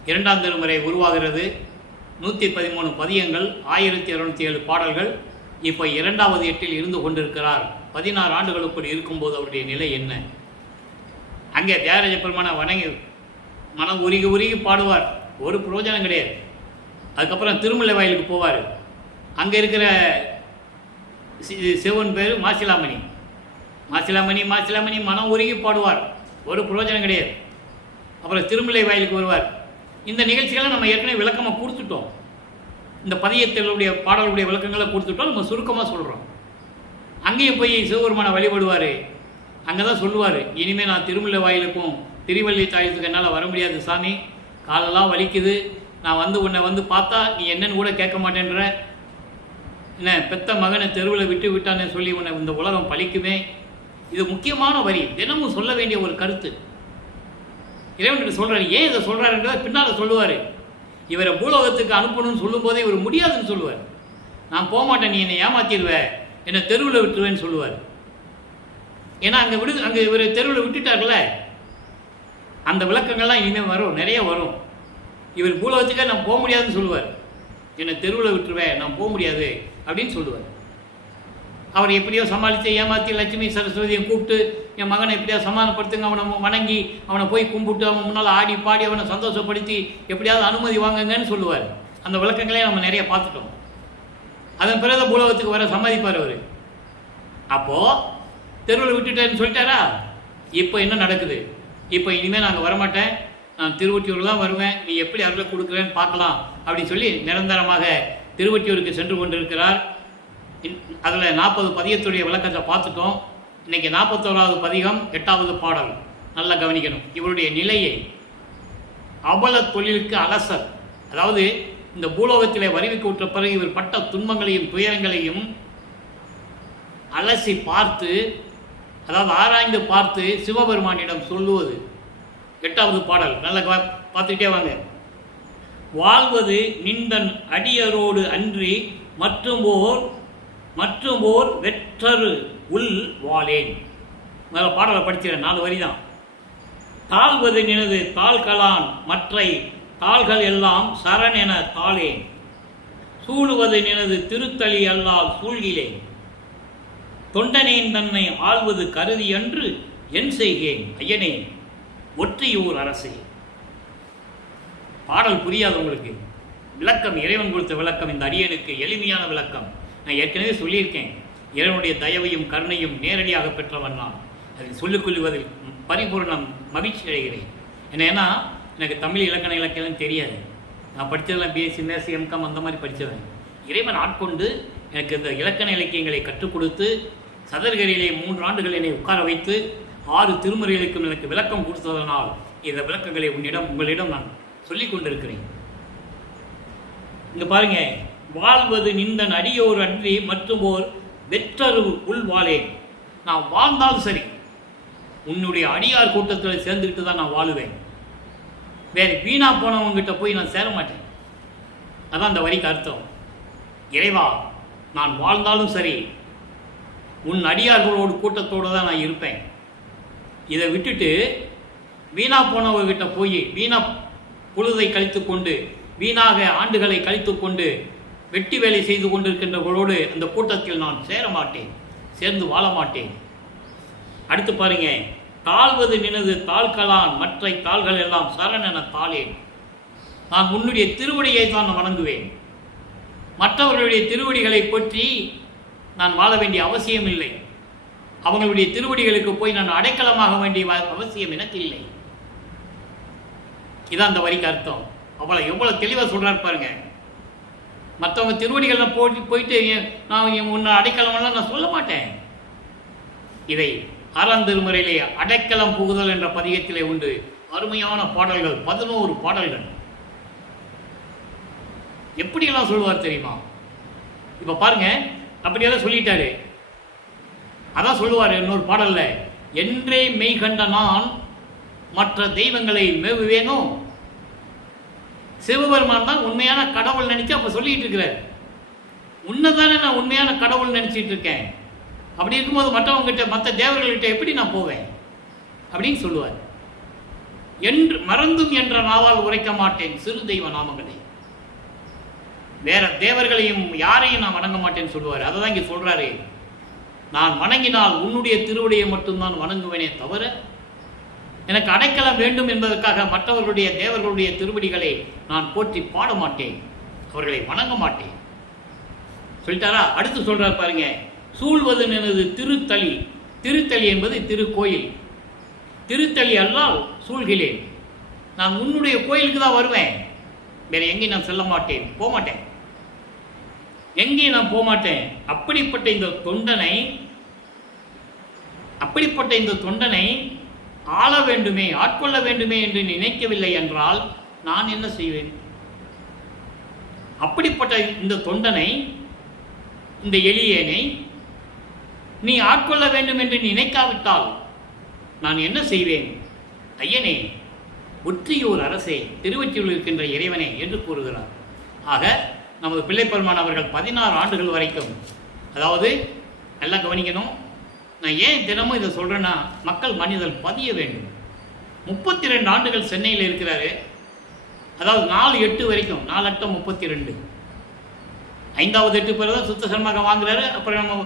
2ஆம் திருமுறை உருவாகிறது. 113 பதியங்கள், 1207 பாடல்கள். இப்போ 2வது எட்டில் இருந்து கொண்டிருக்கிறார். 16 ஆண்டுகளுக்குள் இருக்கும்போது அவருடைய நிலை என்ன? அங்கே தியாகராஜ பெருமானை வணங்கி மனம் உருகி உருகி பாடுவார். ஒரு பிரயோஜனம் கிடையாது. அதுக்கப்புறம் திருமலை வாயிலுக்கு போவார். அங்கே இருக்கிற சிவன் பேர் மாசிலாமணி. மாசிலாமணி மனம் உருகி பாடுவார். ஒரு பிரயோஜனம் கிடையாது. அப்புறம் திருமலை வாயிலுக்கு வருவார். இந்த நிகழ்ச்சிகளை நம்ம ஏற்கனவே விளக்கமாக கொடுத்துட்டோம். இந்த பதியத்தினுடைய பாடலுடைய விளக்கங்களை கொடுத்துட்டோம். நம்ம சுருக்கமாக சொல்கிறோம். அங்கேயும் போய் சிவபெருமானை வழிபடுவார். அங்கே தான் சொல்லுவார், இனிமேல் நான் திருமலை வாயிலுக்கும் திருவள்ளி தாயத்துக்கு என்னால் வர முடியாது சாமி, காலெல்லாம் வலிக்குது. நான் உன்னை பார்த்தா நீ என்னன்னு கூட கேட்க மாட்டேன்ற, என்ன பெத்த மகனை தெருவில் விட்டு விட்டானே சொல்லி உன்னை இந்த உலகம் பழிக்குமே. இது முக்கியமான வரி, தினமும் சொல்ல வேண்டிய ஒரு கருத்து. இறைவன்கிட்ட சொல்கிறார். ஏன் இதை சொல்கிறாருன்றத பின்னால் சொல்லுவார். இவரை பூலோகத்துக்கு அனுப்பணும்னு சொல்லும் போதே இவர் முடியாதுன்னு சொல்லுவார். நான் போக மாட்டேன், நீ என்னை ஏமாத்திடுவேன், என்னை தெருவில் விட்டுருவேன்னு சொல்லுவார். ஏன்னா அங்கே இவர் தெருவில் விட்டுட்டார்ல, அந்த விளக்கங்கள்லாம் இனிமேல் வரும், நிறைய வரும். இவர் பூலோகத்துக்கே நான் போக முடியாதுன்னு சொல்லுவார். என்னை தெருவில் விட்டுருவேன், நான் போக முடியாது அப்படின்னு சொல்லுவார். அவர் எப்படியோ சமாளித்து ஏமாற்றி லட்சுமி சரஸ்வதியை கூப்பிட்டு என் மகனை எப்படியோ சமாதானப்படுத்துங்க, அவனை வணங்கி அவனை போய் கும்பிட்டு அவன் முன்னால் ஆடி பாடி அவனை சந்தோஷப்படுத்தி எப்படியாவது அனுமதி வாங்குங்கன்னு சொல்லுவார். அந்த விளக்கங்களையும் நம்ம நிறைய பார்த்துட்டோம். அதன் பிறகு பூலோகத்துக்கு வர சம்மதிப்பார் அவர். அப்போது தெருவில் விட்டுட்டேன்னு சொல்லிட்டாரா? இப்போ என்ன நடக்குது? இப்போ இனிமேல் நாங்கள் வரமாட்டேன், நான் திருவொற்றியூர் தான் வருவேன், நீ எப்படி அருளை கொடுக்குறேன்னு பார்க்கலாம் அப்படின்னு சொல்லி நிரந்தரமாக திருவொற்றியூருக்கு சென்று கொண்டிருக்கிறார். அதில் 40 பதியத்துடைய விளக்கத்தை பார்த்துட்டோம். இன்றைக்கி 41வது பதிகம் 8வது பாடல். நல்லா கவனிக்கணும் இவருடைய நிலையை. அபல தொழிலுக்கு அலசல், அதாவது இந்த பூலோகத்திலே வருவிக்கு விட்ட பிறகு இவர் பட்ட துன்பங்களையும் துயரங்களையும் அலசி பார்த்து, அதாவது ஆராய்ந்து பார்த்து சிவபெருமானிடம் சொல்லுவது. 8வது பாடல் நல்லா பார்த்துக்கிட்டே வாங்க. வாழ்வது நின்றன் அடியரோடு அன்றி மற்றும் ஓர் வெற்றரு உள் வாழேன். முதல்ல பாடலை படிக்கிறேன், 4 வரி தான். தாழ்வது நினது தாள்களான் மற்றை தாள்கள் எல்லாம் சரண் என தாளேன், சூழுவது நினது திருத்தலி அல்லால் சூழ்கிலேன், தொண்டனேன் தன்னை ஆள்வது கருதி அன்று என் செய்கேன் ஐயனே ஒற்றையூர் அரசே. பாடல் புரியாது உங்களுக்கு. விளக்கம் இறைவன் கொடுத்த விளக்கம். இந்த அடியனுக்கு எளிமையான விளக்கம். நான் ஏற்கனவே சொல்லியிருக்கேன், இறைவனுடைய தயவையும் கருணையும் நேரடியாக பெற்றவன் நான். அதை சொல்லிக் கொள்வதில் பரிபூர்ணம் மகிழ்ச்சி அடைகிறேன். ஏன்னா எனக்கு தமிழ் இலக்கணம் தெரியாது. நான் படித்ததெல்லாம் பிஎஸ்சி மேத்ஸ் எம்காம் அந்த மாதிரி படித்தவன். இறைவன் ஆட்கொண்டு எனக்கு இந்த இலக்கண இலக்கியங்களை கற்றுக் கொடுத்து சதர்கரியிலே 3 ஆண்டுகள் என்னை உட்கார வைத்து 6 திருமுறைகளுக்கும் எனக்கு விளக்கம் கொடுத்ததனால் இந்த விளக்கங்களை உங்களிடம் நான் சொல்லிக் கொண்டிருக்கிறேன். இங்கே பாருங்க, வாழ்வது நிந்தன் அடியோர் அன்றி மற்றும் ஓர் வெற்றரு உள் வாழேன். நான் வாழ்ந்தாலும் சரி உன்னுடைய அடியார் கூட்டத்தில் சேர்ந்துக்கிட்டு தான் நான் வாழுவேன். வேறு வீணா போனவங்ககிட்ட போய் நான் சேர மாட்டேன். அதான் அந்த வரிக்கு அர்த்தம். இறைவா, நான் வாழ்ந்தாலும் சரி உன் அடியார்களோடு கூட்டத்தோடு தான் நான் இருப்பேன். இதை விட்டுட்டு வீணா போனவர்கிட்ட போய் வீணா பொழுதை கழித்து கொண்டு வீணாக ஆண்டுகளை கழித்து கொண்டு வெட்டி வேலை செய்து கொண்டிருக்கின்றவர்களோடு அந்த கூட்டத்தில் நான் சேர மாட்டேன், சேர்ந்து வாழ மாட்டேன். அடுத்து பாருங்க, தாழ்வது நினது தாழ்களான் மற்ற தாள்கள் எல்லாம் சரணென தாளேன். நான் உன்னுடைய திருவடியை தான் நான் வணங்குவேன். மற்றவர்களுடைய திருவடிகளை பற்றி நான் வாழ வேண்டிய அவசியம் இல்லை. அவங்களுடைய திருவடிகளுக்கு போய் நான் அடைக்கலமாக வேண்டிய அவசியம் எனக்கு இல்லை. இதான் அந்த வரிக்கு அர்த்தம். எவ்வளவு தெளிவாக சொல்றார் பாருங்க. மற்றவங்க திருவடிகள் போயிட்டு நான் உன்னை அடைக்கலம்லாம் நான் சொல்ல மாட்டேன். இதை 6ஆம் திருமுறையிலே அடைக்கலம் புகுதல் என்ற பதிகத்திலே உண்டு. அருமையான பாடல்கள், 11 பாடல்கள். எப்படியெல்லாம் சொல்லுவார் தெரியுமா? இப்போ பாருங்க, அப்படியெல்லாம் சொல்லிட்டாரு. அதான் சொல்லுவார் இன்னொரு பாடல்ல, என்றே மெய் கண்ட நான் மற்ற தெய்வங்களை மேவுவேனோ. சிவபெருமான் தான் உண்மையான கடவுள் நினைச்சு அப்ப சொல்லிட்டு இருக்கிறார். உன்னைதானே நான் உண்மையான கடவுள் நினைச்சிட்டு இருக்கேன். அப்படி இருக்கும்போது மற்றவங்ககிட்ட மற்ற தேவர்கள்கிட்ட எப்படி நான் போவேன் அப்படின்னு சொல்லுவார். என்று மறந்தும் என்ற நாவால் உரைக்க மாட்டேன் சிறு தெய்வ நாமங்களை. வேற தேவர்களையும் யாரையும் நான் வணங்க மாட்டேன்னு சொல்லுவார். அதை தான் இங்கே சொல்றாரு. நான் வணங்கினால் உன்னுடைய திருவடியை மட்டும்தான் வணங்குவேனே தவிர எனக்கு அடைக்கலம் வேண்டும் என்பதற்காக மற்றவர்களுடைய தேவர்களுடைய திருவடிகளை நான் போற்றி பாட மாட்டேன், அவர்களை வணங்க மாட்டேன் சொல்லிட்டாரா. அடுத்து சொல்றார் பாருங்க, சூழ்வது எனது திருத்தளி. திருத்தளி என்பது திருக்கோயில். திருத்தளி அல்லால் சூழ்கிறேன். நான் உன்னுடைய கோயிலுக்கு தான் வருவேன், வேற எங்கேயும் நான் செல்ல மாட்டேன், போக மாட்டேன், எங்கேயும் நான் போக மாட்டேன். அப்படிப்பட்ட இந்த தொண்டனை ஆள வேண்டுமே, ஆட்கொள்ள வேண்டுமே என்று நினைக்கவில்லை என்றால் நான் என்ன செய்வேன்? அப்படிப்பட்ட இந்த தொண்டனை, இந்த எளியேனை நீ ஆட்கொள்ள வேண்டும் என்று நினைக்காவிட்டால் நான் என்ன செய்வேன்? ஐயனே, ஒற்றியூர் அரசே, திருவொற்றியூரில் இருக்கின்ற இறைவனே என்று கூறுகிறார். ஆக நமது பிள்ளைப்பெருமான் அவர்கள் 16 ஆண்டுகள் வரைக்கும், அதாவது எல்லாம் கவனிக்கணும். நான் ஏன் தினமும் இதை சொல்கிறேன்னா, மக்கள் மனிதர்கள் பதிய வேண்டும். 32 ஆண்டுகள் சென்னையில் இருக்கிறாரு. அதாவது 4/8 வரைக்கும், 4/8 32, 5வது 8 பேர் தான் சுத்த சன்மார்க்கம் வாங்குறாரு. அப்புறம் நம்ம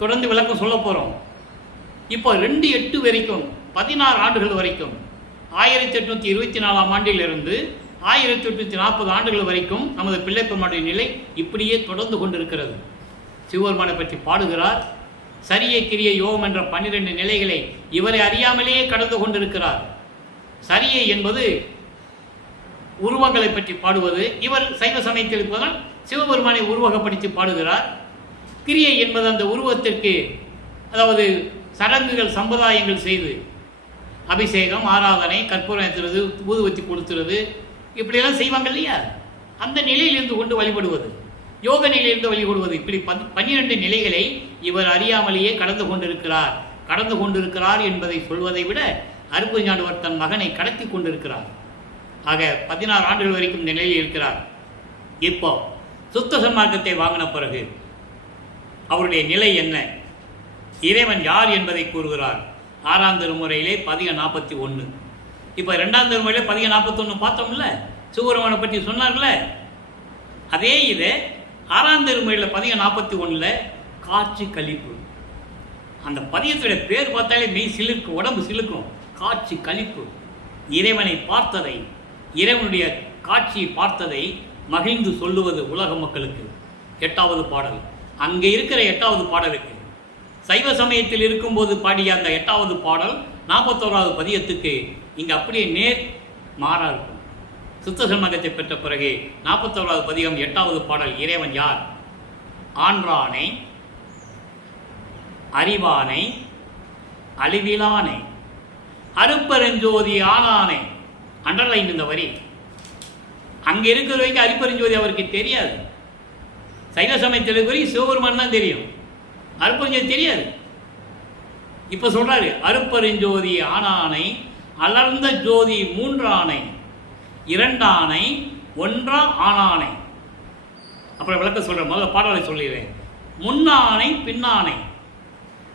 தொடர்ந்து விளக்கம் சொல்ல போகிறோம். இப்போ 2/8 வரைக்கும் 16 ஆண்டுகள் வரைக்கும் 1824ஆம் ஆண்டிலிருந்து 1840 ஆண்டுகள் வரைக்கும் நமது பிள்ளைப்பெருமானுடைய நிலை இப்படியே தொடர்ந்து கொண்டிருக்கிறது. சிவபெருமானை பற்றி பாடுகிறார். சரியை கிரிய யோகம் என்ற 12 நிலைகளை இவரை அறியாமலேயே கடந்து கொண்டிருக்கிறார். சரியை என்பது உருவங்களை பற்றி பாடுவது. இவர் சைவ சமயத்தில் இருப்பதால் சிவபெருமானை உருவகப்படுத்தி பாடுகிறார். கிரியை என்பது அந்த உருவத்திற்கு, அதாவது சடங்குகள் சம்பிரதாயங்கள் செய்து அபிஷேகம், ஆராதனை, கற்பூரம் ஏற்றுறது, ஊதுவத்தி கொடுத்துறது, இப்படியெல்லாம் செய்வாங்க இல்லையா? அந்த நிலையிலிருந்து கொண்டு வழிபடுவது, யோக நிலையிலிருந்து வழிபடுவது, இப்படி 12 நிலைகளை இவர் அறியாமலேயே கடந்து கொண்டிருக்கிறார் என்பதை சொல்வதை விட அருப்புஞாண்டவர் தன் மகனை கடத்தி கொண்டிருக்கிறார். ஆக 16 ஆண்டுகள் வரைக்கும் நிலையில் இருக்கிறார். இப்போ சுத்த சன்மார்க்கத்தை வாங்கின பிறகு அவருடைய நிலை என்ன, இறைவன் யார் என்பதை கூறுகிறார். 6ஆம் திருமுறையிலே பதிகம் 41. இப்போ 2ஆம் திருமுறையிலே பதிகம் 41 பார்த்தோம்ல, சிவபெருமானை பற்றி சொன்னார்ல. அதே இது 6ஆம் திருமுறையில் பதிகம் 41 காட்சி கழிப்பு. அந்த பதியத்துடைய பேர் பார்த்தாலே மெய் சிலிர்க்கும், உடம்பு சிலுக்கும். காட்சி கழிப்பு, இறைவனை பார்த்ததை, இறைவனுடைய காட்சியை பார்த்ததை மகிழ்ந்து சொல்லுவது உலக மக்களுக்கு. 8வது பாடல். அங்கே இருக்கிற 8வது பாடலுக்கு, சைவ சமயத்தில் இருக்கும்போது பாடிய அந்த 8வது பாடல் 41வது பதியத்துக்கு இங்கே அப்படியே நேர் மாறா இருக்கும். சுத்த சண்மகத்தை பெற்ற பிறகு 41வது பதிகம் 8வது பாடல். இறைவன் யார்? ஆன்றானை, அறிவானை, அழிவிலானை, அருப்பெருஞ்சோதி ஆனானை. அண்டர்லைன் இந்த வரி. அங்கே இருக்கிற வரைக்கும் அருப்பெருஞ்சோதி அவருக்கு தெரியாது. சைவ சமயத்தில் இருக்கிற சிவபெருமான் தான் தெரியும், அருப்பெருஞ்சோதி தெரியாது. இப்போ சொல்றாரு, அருப்பெருஞ்சோதி ஆனானை, அலர்ந்த ஜோதி மூன்றானை, இரண்டானை, ஒன்றா ஆனானை. அப்புறம் விளக்க சொல்றேன், முதல்ல பாடலை சொல்லிடுறேன். முன்னானை, பின்னானை,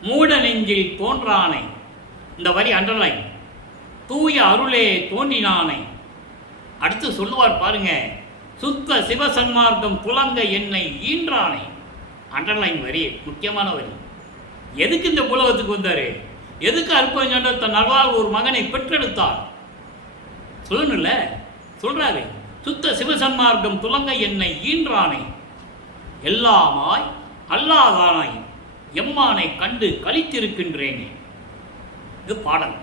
மூட நெஞ்சில் தோன்றானை. இந்த வரி அண்டர்லைன். தூய அருளே தோன்றினானை. அடுத்து சொல்லுவார் பாருங்க, சுத்த சிவசன்மார்க்கம் புலங்க என்னை ஈன்றானை. அண்டர்லைன் வரி, முக்கியமான வரி. எதுக்கு இந்த புலகத்துக்கு வந்தாரு? எதுக்கு அருப்பெருஞ்சாண்டவர் தன் நல்வாழ் ஒரு மகனை பெற்றெடுத்தார்? சொல்லணும்ல, சொல்றாரு. சுத்த சிவசன்மார்க்கம் துலங்க என்னை ஈன்றானை, எல்லாமாய் அல்லாதானாய் எம்மானை கண்டு கழித்திருக்கின்றேனே. இது பாடல்.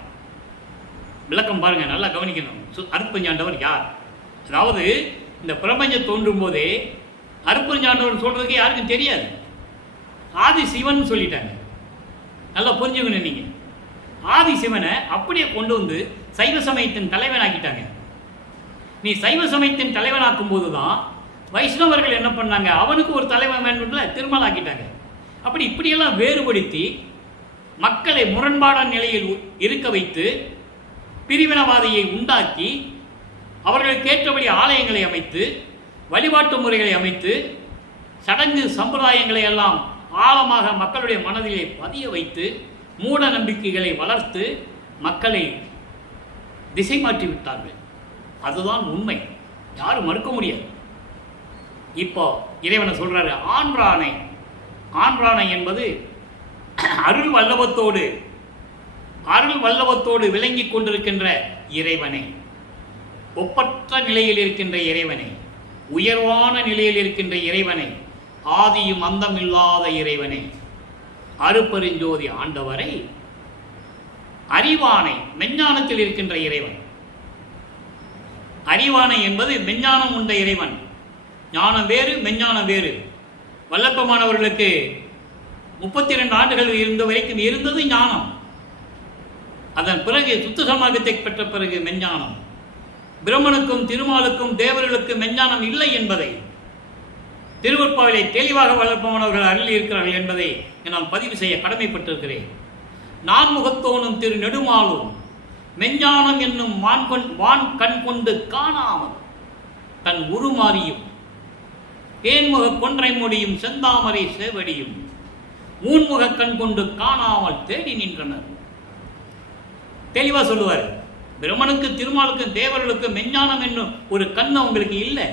விளக்கம் பாருங்க, நல்லா கவனிக்கணும். அருப்பெருஞ்சாண்டவர் யார்? அதாவது இந்த பிரபஞ்சம் தோன்றும் போதே அருப்பெருஞ்சாண்டவர் சொல்றதுக்கு யாருக்கும் தெரியாது. ஆதி சிவன் சொல்லிட்டாங்க. நல்லா புரிஞ்சுக்கணும் நீங்க. ஆதி சிவனை அப்படியே கொண்டு வந்து சைவ சமயத்தின் தலைவனாக்கிட்டாங்க. நீ சைவ சமயத்தின் தலைவனாக்கும் போதுதான் வைஷ்ணவர்கள் என்ன பண்ணாங்க, அவனுக்கு ஒரு தலைவன் வேணும்ல திருமலாக்கிட்டாங்க. அப்படி இப்படியெல்லாம் வேறுபடுத்தி மக்களை முரண்பாடான நிலையில் இருக்க வைத்து பிரிவினவாதியை உண்டாக்கி அவர்களுக்கு ஏற்றபடி ஆலயங்களை அமைத்து வழிபாட்டு முறைகளை அமைத்து சடங்கு சம்பிரதாயங்களை எல்லாம் ஆழமாக மக்களுடைய மனதிலே பதிய வைத்து மூட நம்பிக்கைகளை வளர்த்து மக்களை திசை மாற்றி விட்டார்கள். அதுதான் உண்மை, யாரும் மறுக்க முடியாது. இப்போ இறைவனை சொல்றாரு, ஆன்றானை. ஆன்றானை என்பது அருள் வல்லவத்தோடு விளங்கி கொண்டிருக்கின்ற இறைவனை, ஒப்பற்ற நிலையில் இருக்கின்ற இறைவனை, உயர்வான நிலையில் இருக்கின்ற இறைவனை, ஆதியும் அந்தமில்லாத இறைவனை, அருப்பெருஞ்சோதி ஆண்டவரை, அறிவானை, மெஞ்ஞானத்தில் இருக்கின்ற இறைவன். அறிவானை என்பது மெஞ்ஞானம் உண்ட இறைவன். ஞானம் வேறு, மெஞ்ஞானம் வேறு. வல்லப்பமானவர்களுக்கு 32 ஆண்டுகள் இருந்த வரைக்கும் இருந்தது ஞானம். அதன் பிறகு சுத்த சமாகத்தை பெற்ற பிறகு மெஞ்ஞானம். பிரம்மனுக்கும் திருமாலுக்கும் தேவர்களுக்கு மெஞ்ஞானம் இல்லை என்பதை திருவற்பாவிலே தெளிவாக வல்லப்பமானவர்கள் அருளி இருக்கிறார்கள் என்பதை நான் பதிவு செய்ய கடமைப்பட்டிருக்கிறேன். நான்முகத்தோனும் திரு நெடுமாலும் மெஞ்ஞானம் என்னும் வான் கண் கொண்டு காணாமல் தன் உருமாறியும் தேன்முக கொன்றை மொழியும் செந்தாமரை சேவடியும் மூன்முக கண் கொண்டு காணாமல் தேடி நின்றனர். தெளிவா சொல்லுவார். பிரம்மனுக்கு திருமாலுக்கு தேவர்களுக்கு மெஞ்ஞானம் என்னும் ஒரு கண் அவங்களுக்கு இல்லை,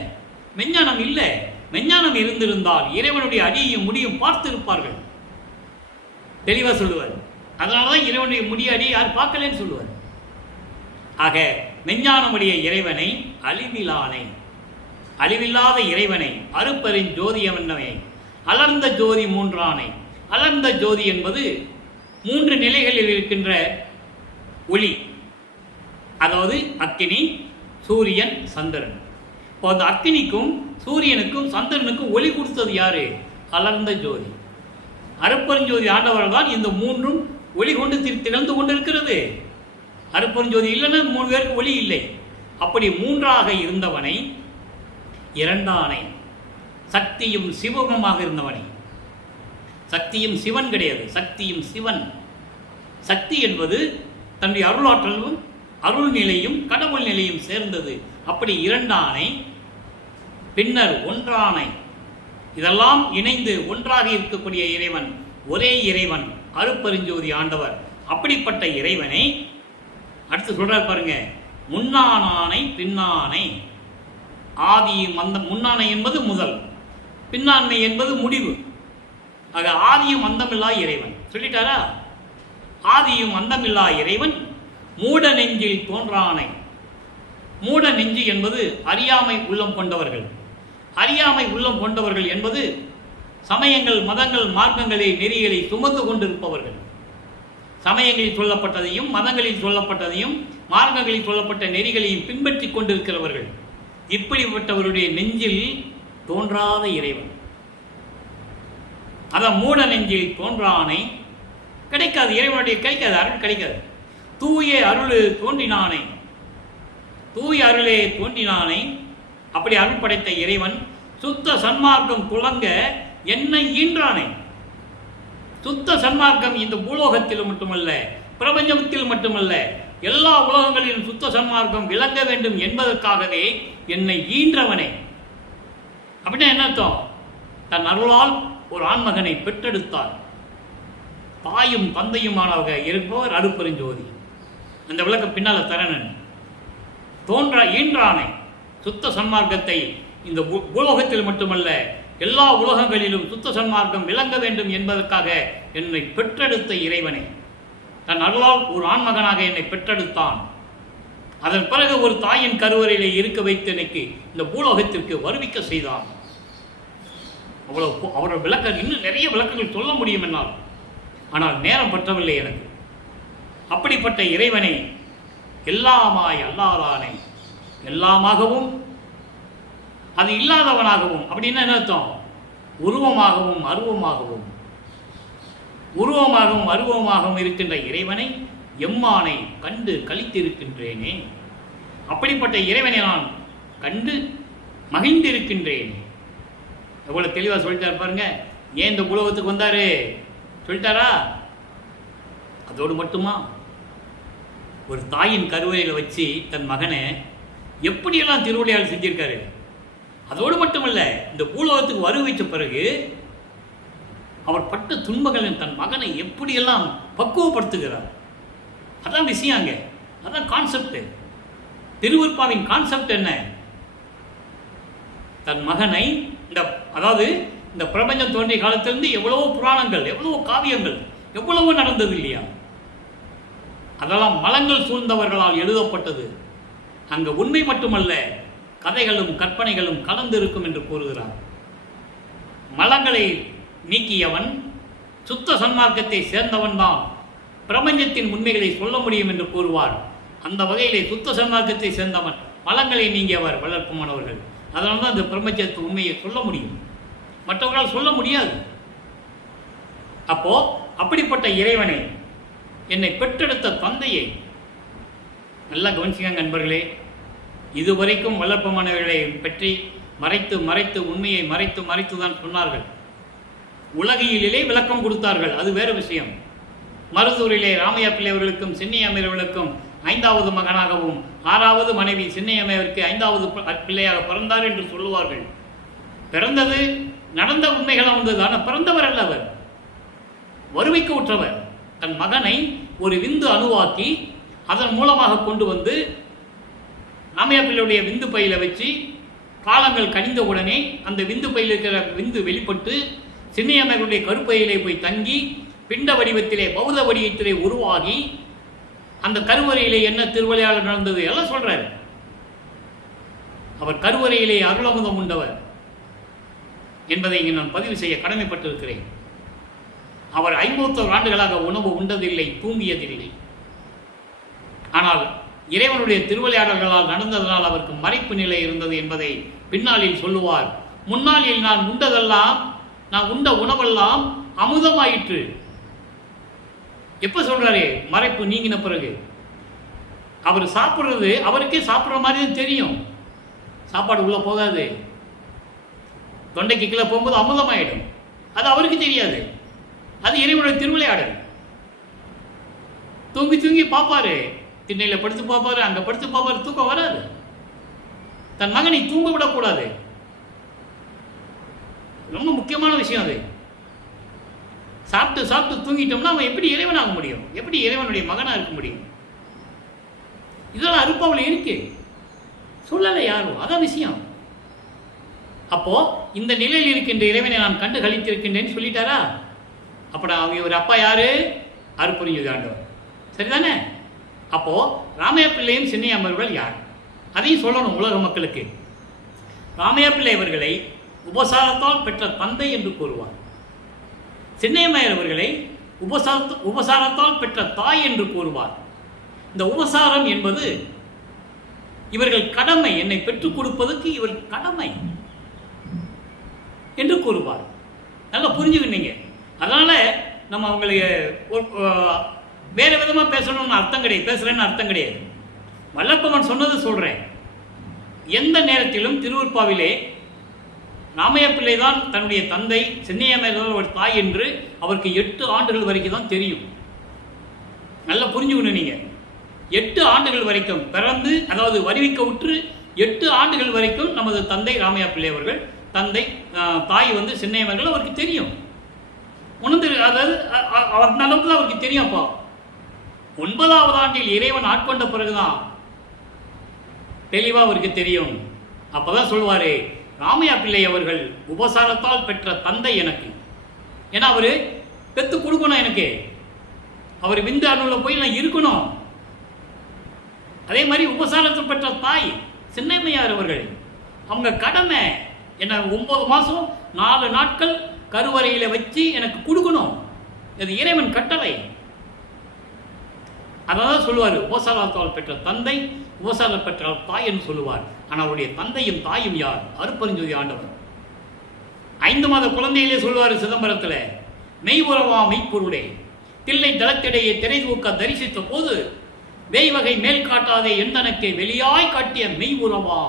மெஞ்ஞானம் இல்லை. மெஞ்ஞானம் இருந்திருந்தால் இறைவனுடைய அடியையும் முடியும் பார்த்திருப்பார்கள். தெளிவா சொல்லுவார். அதனாலதான் இறைவனுடைய முடிய அடி யார் பார்க்கலன்னு சொல்லுவார். ஆக மெஞ்ஞானமுடைய இறைவனை, அழிவிலானை, அழிவில்லாத இறைவனை, அருப்பெருஞ்சோதியவனை, அலர்ந்த ஜோதி மூன்றானை. அலர்ந்த ஜோதி என்பது 3 நிலைகளில் இருக்கின்ற ஒளி. அதாவது அக்கினி, சூரியன், சந்திரன். இப்போ அந்த அக்கினிக்கும் சூரியனுக்கும் சந்திரனுக்கும் ஒளி கொடுத்தது யாரு? அலர்ந்த ஜோதி. அருப்பெருஞ்சோதி ஆண்டவர்கள் தான் இந்த 3ம் ஒளி கொண்டு திகழ்ந்து கொண்டிருக்கிறது. அருப்பெருஞ்சோதி இல்லைன்னா 3 பேருக்கு ஒளி இல்லை. அப்படி 3ஆக இருந்தவனை, இரண்டானை, சக்தியும் சிவகமாக இருந்தவனை. சக்தியும் சிவன் கிடையாது, சக்தியும் சிவன். சக்தி என்பது தன்னுடைய அருளாற்றலும் அருள் நிலையும் கடவுள் நிலையும் சேர்ந்தது. அப்படி இரண்டானை, பின்னர் ஒன்றானை. இதெல்லாம் இணைந்து ஒன்றாக இருக்கக்கூடிய இறைவன், ஒரே இறைவன் அருப்பெருஞ்சோதி ஆண்டவர். அப்படிப்பட்ட இறைவனை அடுத்து சொல்றார் பாருங்க, முன்னானை பின்னானை. ஆதியும் அந்த முன்னானை என்பது முதல், பின்னாண்மை என்பது முடிவு. ஆக ஆதியும் அந்தமில்லா இறைவன் சொல்லிட்டாரா? ஆதியும் அந்தமில்லா இறைவன் மூட நெஞ்சில் தோன்றானை. மூட நெஞ்சு என்பது அறியாமை உள்ளம் கொண்டவர்கள். அறியாமை உள்ளம் கொண்டவர்கள் என்பது சமயங்கள், மதங்கள், மார்க்கங்களை, நெறிகளை சுமந்து கொண்டிருப்பவர்கள். சமயங்களில் சொல்லப்பட்டதையும் மதங்களில் சொல்லப்பட்டதையும் மார்க்கங்களில் சொல்லப்பட்ட நெறிகளையும் பின்பற்றி கொண்டிருக்கிறவர்கள். இப்படிப்பட்டவருடைய நெஞ்சில் தோன்றாத இறைவன், அதான் மூட நெஞ்சில் தோன்றானை கிடைக்காது. இறைவனுடைய கிடைக்காது, அருள் கிடைக்காது. தூய அருள் தோன்றினானை, தூய அருளே தோன்றினானை, அப்படி அருள் படைத்த இறைவன் சுத்த சன்மார்க்கம் துளங்க என்னை ஈன்றானை. சுத்த சன்மார்க்கம் இந்த பூலோகத்தில் மட்டுமல்ல, பிரபஞ்சத்தில் மட்டுமல்ல, எல்லா உலகங்களிலும் சுத்த சன்மார்க்கம் விளங்க வேண்டும் என்பதற்காகவே என்னை ஈன்றவனே. அப்படின்னா என்ன அர்த்தம்? தன் அருளால் ஒரு ஆண்மகனை பெற்றெடுத்தார். தாயும் தந்தையுமானவக இருப்பவர் அருட்பெருஞ்சோதி. அந்த விளக்கம் பின்னால் தரணன். ஈன்றானை சுத்த சன்மார்க்கத்தை இந்த பூலோகத்தில் மட்டுமல்ல, எல்லா உலகங்களிலும் சுத்த சன்மார்க்கம் விளங்க வேண்டும் என்பதற்காக என்னை பெற்றெடுத்த இறைவனே. தன் அருளால் ஒரு ஆண்மகனாக என்னை பெற்றெடுத்தான். அதன் பிறகு ஒரு தாயின் கருவறையிலே இருக்க வைத்து எனக்கு இந்த பூலோகத்திற்கு வருவிக்க செய்தான். அவ்வளவு அவரோட விளக்கம், இன்னும் நிறைய விளக்கங்கள் சொல்ல முடியும் என்னால், ஆனால் நேரம் பற்றவில்லை எனக்கு. அப்படிப்பட்ட இறைவனை, எல்லாமாய் அல்லாதானை, எல்லாமாகவும் அது இல்லாதவனாகவும், அப்படின்னா என்ன அர்த்தம்? உருவமாகவும் அருவமாகவும், உருவமாகவும் அருவமாகவும் இருக்கின்ற இறைவனை எம்மானை கண்டு கழித்திருக்கின்றேனே. அப்படிப்பட்ட இறைவனை நான் கண்டு மகிழ்ந்திருக்கின்றேனே. எவ்வளவு தெளிவாக சொல்லிட்டார் பாருங்க. ஏன் இந்த உலகத்துக்கு வந்தாரு சொல்லிட்டாரா? அதோடு மட்டுமா, ஒரு தாயின் கருவறையில் வச்சு தன் மகனை எப்படியெல்லாம் திருவிளையாடல் செஞ்சிருக்காரு. அதோடு மட்டுமல்ல, இந்த பூலோகத்துக்கு வருவிச்ச பிறகு அவர் பட்ட துன்பங்களின் தன் மகனை எப்படியெல்லாம் பக்குவப்படுத்துகிறார். அதான் விஷயம், அதான் கான்செப்ட். திருவருட்பாவின் கான்செப்ட் என்ன? தன் மகனை அதாவது இந்த பிரபஞ்சம் தோன்றிய காலத்திலிருந்து எவ்வளவோ புராணங்கள், எவ்வளவோ காவியங்கள், எவ்வளவோ நடந்தது இல்லையா? அதெல்லாம் மலங்கள் சூழ்ந்தவர்களால் எழுதப்பட்டது. அங்க உண்மை மட்டுமல்ல, கதைகளும் கற்பனைகளும் கலந்திருக்கும் என்று கூறுகிறார். மலங்களை நீக்கியவன், சுத்த சன்மார்க்கத்தை சேர்ந்தவன் தான் பிரபஞ்சத்தின் உண்மைகளை சொல்ல முடியும் என்று கூறுவார். அந்த வகையிலே சுத்த சன்மார்க்கத்தை சேர்ந்தவன், மலங்களை நீங்கியவர் வளர்ப்புமானவர்கள். அதனால தான் இந்த பிரபஞ்சத்து உண்மையை சொல்ல முடியும், மற்றவர்களால் சொல்ல முடியாது. அப்போ அப்படிப்பட்ட இறைவனை, என்னை பெற்றெடுத்த தந்தையை நல்லா கவனிச்சுங்க நண்பர்களே. இதுவரைக்கும் வளர்ப்பமானவர்களை பற்றி மறைத்து மறைத்து உண்மையை மறைத்து மறைத்து தான் சொன்னார்கள். உலகியலிலே விளக்கம் கொடுத்தார்கள், அது வேறு விஷயம். மருதூரிலே ராமையா பிள்ளை அவர்களுக்கும் சின்னையம்மையவர்களுக்கும் 5வது மகனாகவும் 6வது மனைவி சின்னையம்மையவருக்கு 5வது பிள்ளையாக பிறந்தார் என்று சொல்லுவார்கள். பிறந்தது நடந்த உண்மைகளாக வந்தது. ஆனால் பிறந்தவர் அல்ல, அவர் வருவிக்க உற்றவர். தன் மகனை ஒரு விந்து அணுவாக்கி அதன் மூலமாக கொண்டு வந்து ராமையா பிள்ளையுடைய விந்து பையில வச்சு காலங்கள் கனிந்த உடனே அந்த விந்து பையில் இருக்கிற விந்து வெளிப்பட்டு சின்னையம்மையுடைய கருப்பையிலே போய் தங்கி பிண்ட வடிவத்திலே பௌத வடிவத்திலே உருவாகி அந்த கருவறையிலே என்ன திருவிளையாடல் நடந்தது எல்லாம் சொல்றாரு. அவர் கருவறையிலே அருளமுதம் உண்டவர் என்பதை இங்கே நான் பதிவு செய்ய கடமைப்பட்டிருக்கிறேன். அவர் 51 ஆண்டுகளாக உணவு உண்டதில்லை, தூங்கியதில்லை. ஆனால் இறைவனுடைய திருவிளையாடல்களால் நடந்ததனால் அவருக்கு மறைப்பு நிலை இருந்தது என்பதை பின்னாளில் சொல்லுவார். முன்னாளில் நான் உண்டதெல்லாம், நான் உண்ட உணவெல்லாம் அமுதமாயிற்று. எப்ப சொல்றாரு? மறைப்பு நீங்கின பிறகு. அவர் சாப்பிட்றது அவருக்கே சாப்பிட்ற மாதிரி தெரியும், சாப்பாடு உள்ள போகாது, தொண்டைக்கு கீழே போகும்போது அமுதமாயிடும். அது அவருக்கு தெரியாது, அது இறைவனுடைய திருவிளையாடல். தூங்கி தூங்கி பார்ப்பாரு, திண்ணையில் படுத்து பார்ப்பாரு, அங்கே படுத்து பார்ப்பாரு, தூக்கம் வராது. தன் மகனை தூங்க விடக்கூடாது, ரொம்ப முக்கியமான விஷயம் அது. சாப்பிட்டு சாப்பிட்டு தூங்கிட்டோம்னா அவன் எப்படி இறைவனாக முடியும்? எப்படி இறைவனுடைய மகனாக இருக்க முடியும்? இதெல்லாம் அருப்பாவில் இருக்கு, சொல்லலை யாரும், அதான் விஷயம். அப்போ இந்த நிலையில் இருக்கின்ற இறைவனை நான் கண்டு கழித்திருக்கின்றேன்னு சொல்லிட்டாரா? அப்படா ஒரு அப்பா யாரு? அருட்பெருஞ்சோதி ஆண்டவர், சரிதானே? அப்போ ராமையா பிள்ளையும் சின்னையம்மர்கள் யார்? அதையும் சொல்லணும் உலக மக்களுக்கு. ராமையா பிள்ளை அவர்களை உபசாரத்தால் பெற்ற தந்தை என்று கூறுவார். சின்னையம்மையர் அவர்களை உபசாரத்தால் பெற்ற தாய் என்று கூறுவார். இந்த உபசாரம் என்பது இவர்கள் கடமை, என்னை பெற்றுக் கொடுப்பதற்கு இவர்கள் கடமை என்று கூறுவார். நல்லா புரிஞ்சுக்கிட்டீங்க. அதனால நம்ம அவங்களுக்கு வேறு விதமாக பேசணும்னு அர்த்தம் கிடையாது, பேசுகிறேன்னு அர்த்தம் கிடையாது. வல்லப்பமன் சொன்னது சொல்கிறேன். எந்த நேரத்திலும் திருவருட்பாவிலே ராமையா பிள்ளை தான் தன்னுடைய தந்தை, சென்னையம்மையார் ஒரு தாய் என்று அவருக்கு 8 ஆண்டுகள் வரைக்கும் தான் தெரியும். நல்லா புரிஞ்சுக்கணும். நீங்கள் 8 ஆண்டுகள் வரைக்கும் பிறந்து, அதாவது வருவிக்க உற்று 8 ஆண்டுகள் வரைக்கும் நமது தந்தை ராமையா பிள்ளை அவர்கள், தந்தை தாய் சென்னையம்மையார் அவருக்கு தெரியும். உணர்ந்து, அதாவது அந்த அளவுக்கு தான் அவருக்கு தெரியும். அப்போ 9வது ஆண்டில் இறைவன் ஆட்கொண்ட பிறகுதான் தெளிவாக அவருக்கு தெரியும். அப்போதான் சொல்லுவார், ராமையா பிள்ளை அவர்கள் உபசாரத்தால் பெற்ற தந்தை எனக்கு. ஏன்னா அவர் பெற்று கொடுக்கணும், எனக்கு அவர் விந்து அணுவில் போய் நான் இருக்கணும். அதே மாதிரி உபசாரத்தை பெற்ற தாய் சின்னம்மையார் அவர்கள், அவங்க கடமை என்ன 9 மாதம் 4 நாட்கள் கருவறையில் வச்சு எனக்கு கொடுக்கணும். இது இறைவன் கட்டளை. அதான் சொல்லுவார், உபசாரத்தால் பெற்ற தந்தை, உபசாரம் பெற்ற தாய் என்று சொல்லுவார். ஆனால் அவருடைய தந்தையும் தாயும் யார்? அருட்பெருஞ்சோதி ஆண்டவர். 5 மாத குழந்தையிலே சொல்லுவார் சிதம்பரத்தில், மெய் உறவா மெய்ப்பொருளே, தில்லை தளத்திடையே திரை தூக்க தரிசித்த போது வேய் வகை மேல் காட்டாதே எந்தனக்கே வெளியாய் காட்டிய மெய் உறவா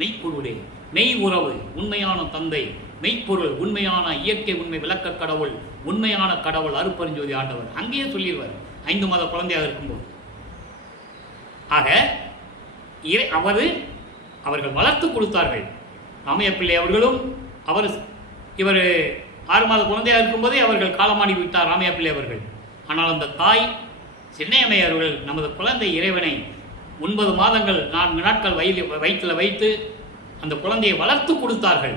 மெய்ப்பொருளே. மெய் உறவு உண்மையான தந்தை, மெய்ப்பொருள் உண்மையான இயற்கை உண்மை விளக்க கடவுள், உண்மையான கடவுள் அருட்பெருஞ்சோதி ஆண்டவர். அங்கேயே சொல்லிடுவார் 5 மாத குழந்தையாக இருக்கும்போது. ஆக அவர்கள் வளர்த்து கொடுத்தார்கள். ராமையா பிள்ளை அவர்களும் இவர் 6 மாத குழந்தையாக இருக்கும்போதே அவர்கள் காலமாடி விட்டார் ராமையா பிள்ளை அவர்கள். ஆனால் அந்த தாய் சின்னையம்மையார் அவர்கள் நமது குழந்தை இறைவனை 9 மாதங்கள் 4 நாட்கள் வயிற்றில் வைத்து அந்த குழந்தையை வளர்த்து கொடுத்தார்கள்.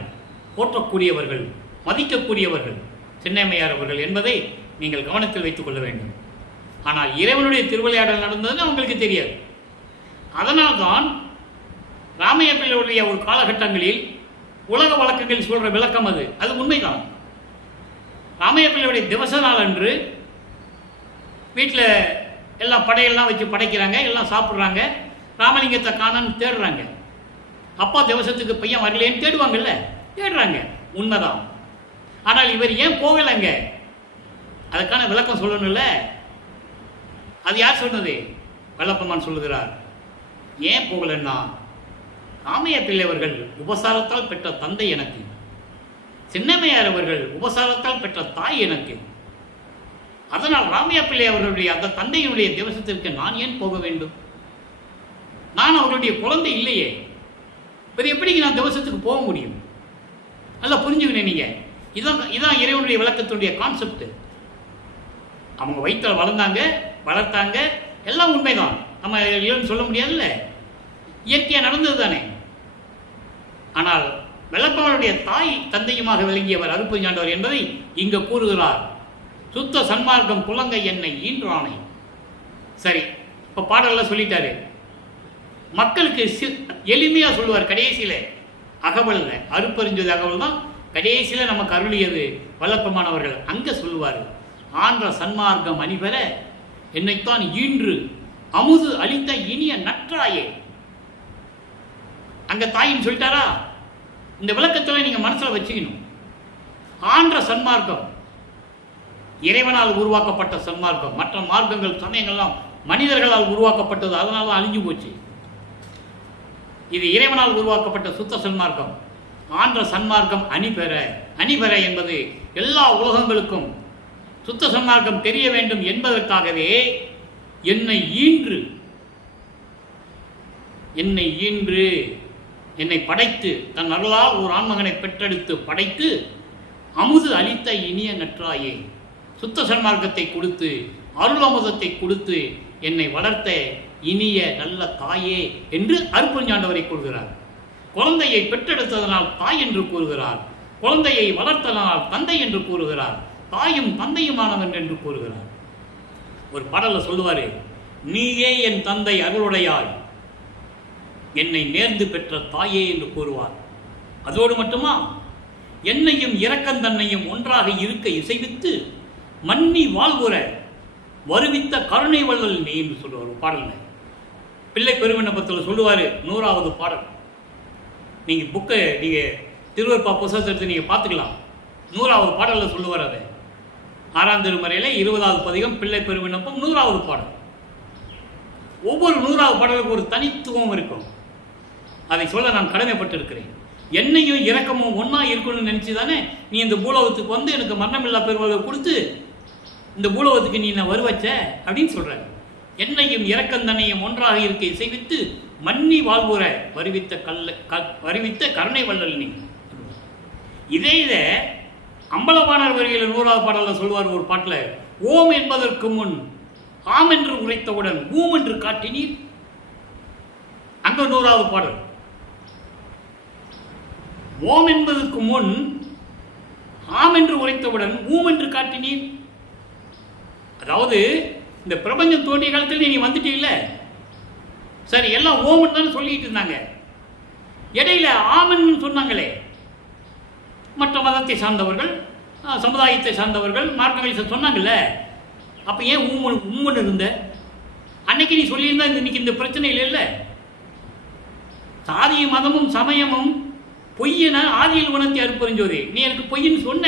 போற்றக்கூடியவர்கள், மதிக்கக்கூடியவர்கள் சின்னையம்மையார் அவர்கள் என்பதை நீங்கள் கவனத்தில் வைத்துக் கொள்ள வேண்டும். ஆனால் இறைவனுடைய திருவிளையாடல் நடந்ததுன்னு அவங்களுக்கு தெரியாது. அதனால்தான் ராமையா பிள்ளையுடைய ஒரு காலகட்டங்களில் உலக வழக்குகள் சொல்கிற விளக்கம் அது உண்மைதான். ராமையா பிள்ளையுடைய திவச நாள் அன்று வீட்டில் எல்லாம் படையெல்லாம் வச்சு படைக்கிறாங்க, எல்லாம் சாப்பிட்றாங்க. ராமலிங்கத்தை காணன்னு தேடுறாங்க. அப்பா திவசத்துக்கு பையன் வரலேன்னு தேடுவாங்கல்ல, தேடுறாங்க, உண்மைதான். ஆனால் இவர் ஏன் போகலைங்க? அதுக்கான விளக்கம் சொல்லணும்ல. அது யார் சொன்னது? வல்லப்பமான் சொல்லுகிறார். ஏன் போகலன்னா, ராமையா பிள்ளை அவர்கள் உபசாரத்தால் பெற்ற தந்தை எனக்கு, சின்னம்மையார் அவர்கள் உபசாரத்தால் பெற்ற தாய் எனக்கு. அதனால் ராமையா பிள்ளை அவர்களுடைய அந்த தந்தையினுடைய திவசத்திற்கு நான் ஏன் போக வேண்டும்? நான் அவருடைய குழந்தை இல்லையே, இது எப்படி நான் திவசத்துக்கு போக முடியும்? நல்லா புரிஞ்சுக்கணும் நீங்கள். இதான் இறைவனுடைய விளக்கத்தினுடைய கான்செப்ட். அவங்க வயிற்றில் வளர்த்தாங்க, எல்லாம் உண்மைதான், நம்ம இல்லைன்னு சொல்ல முடியாதுல்ல, இயற்கையாக நடந்தது தானே. ஆனால் வெள்ளப்பவனுடைய தாய் தந்தையுமாக விளங்கியவர் அருட்பெருஞ்சாண்டவர் என்பதை இங்கு கூறுகிறார். சுத்த சன்மார்க்கம் புலங்கை என்னை ஈன்றானை. சரி, இப்போ பாடலில் சொல்லிட்டாரு. மக்களுக்கு எளிமையாக சொல்லுவார். கடைசியில் அகவல்ல, அருட்பெருஞ்சோதி அகவல் தான் கடைசியில் நமக்கு அருளியது வல்லப்பமானவர்கள். அங்கே சொல்லுவார், ஆன்ற சன்மார்க்கம் அணிபெற என்னைத்தான் ஈன்று அமுது அளித்த இனிய நற்றாயே. அங்க தாயின்னு சொல்லிட்டாரா? இந்த விளக்கத்தில் நீங்க மனசுல வச்சுக்கணும். ஆன்ற சன்மார்க்கம் இறைவனால் உருவாக்கப்பட்ட சன்மார்க்கம். மற்ற மார்க்கங்கள் சமயங்கள்லாம் மனிதர்களால் உருவாக்கப்பட்டது, அதனால அழிஞ்சு போச்சு. இது இறைவனால் உருவாக்கப்பட்ட சுத்த சன்மார்க்கம். ஆன்ற சன்மார்க்கம் அணிபெற என்பது எல்லா உலகங்களுக்கும் சுத்த சன்மார்க்கம் தெரிய வேண்டும் என்பதற்காகவே என்னை ஈன்று என்னை படைத்து தன் அருளால் ஒரு ஆண்மகனை பெற்றெடுத்து படைத்து அமுது அளித்த இனிய நற்றாயே, சுத்த சன்மார்க்கத்தை கொடுத்து அருள் அமுதத்தை கொடுத்து என்னை வளர்த்த இனிய நல்ல தாயே என்று அருட்பெருஞ்சாண்டவரை கூறுகிறார். குழந்தையை பெற்றெடுத்ததனால் தாய் என்று கூறுகிறார். குழந்தையை வளர்த்ததனால் தந்தை என்று கூறுகிறார். தாயும் தந்தையுமானவன் என்று கூறுகிறார். ஒரு பாடல்ல சொல்லுவாரு, நீயே என் தந்தை அருளுடையாய், என்னை நேர்ந்து பெற்ற தாயே என்று கூறுவார். அதோடு மட்டுமா, என்னையும் இரக்கந்தன்னையும் ஒன்றாக இருக்க இசைவித்து மன்னி வாழ்வுற வருவித்த கருணை வள்ளல் நீ என்று சொல்லுவார் பாடல்ல. பிள்ளை பெருவிண்ணப்பத்தில் சொல்லுவார் 100வது பாடல். நீங்கள் புக்கை நீங்கள் திருவருட்பா புத்தகத்தை எடுத்து நீங்கள் பார்த்துக்கலாம். 100வது பாடலில் சொல்லுவார். அதை 6ஆம் திருமறையில் 20வது பதிகம் பிள்ளை பெருவிண்ணப்பம் 100வது பாடல். ஒவ்வொரு 100வது பாடலுக்கு ஒரு தனித்துவம் இருக்கும். அதை சொல்ல நான் கடமைப்பட்டிருக்கிறேன். என்னையும் இரக்கமும் ஒன்றா இருக்கணும்னு நினச்சி தானே நீ இந்த பூலோகத்துக்கு வந்து எனக்கு மரணமில்லா பெருவாழ்வை கொடுத்து இந்த பூலோகத்துக்கு நீ நான் வருவச்ச அப்படின்னு சொல்கிறார். என்னையும் இரக்கம் தன்னையும் ஒன்றாக இருக்க இசைவித்து மன்னி வாழ்வுற வருவித்த கருணை வள்ளல் நீ. இதை அம்பலவாணர் வரியில் 100வது பாடலில் சொல்வார். ஒரு பாட்டில் ஓம் என்பதற்கு முன் ஆம் என்று உரைத்தவுடன் ஊம் என்று காட்டினீர். அங்க 100வது பாடல். ஓம் என்பதற்கு முன் ஆம் என்று உரைத்தவுடன் ஊம் என்று காட்டினீர். அதாவது இந்த பிரபஞ்சம் தோன்றிய காலத்தில் நீ வந்துட்டீல்ல, சரி எல்லாம் ஓமன் தானே சொல்லிட்டு இருந்தாங்க. இடையில ஆமன் சொன்னாங்களே மற்ற மதத்தை சார்ந்தவர்கள், சமுதாயத்தை சார்ந்தவர்கள், மார்க்கங்களை சொன்னாங்கல்ல. அப்போ ஏன் உம்மன் இருந்த அன்னைக்கு நீ சொல்லியிருந்தா இன்னைக்கு இந்த பிரச்சனை இல்லை. சாதியும் மதமும் சமயமும் பொய்யன ஆதியில் உணர்த்தி அருப்பறிஞ்சோதி. நீ எனக்கு பொய்ன்னு சொன்ன,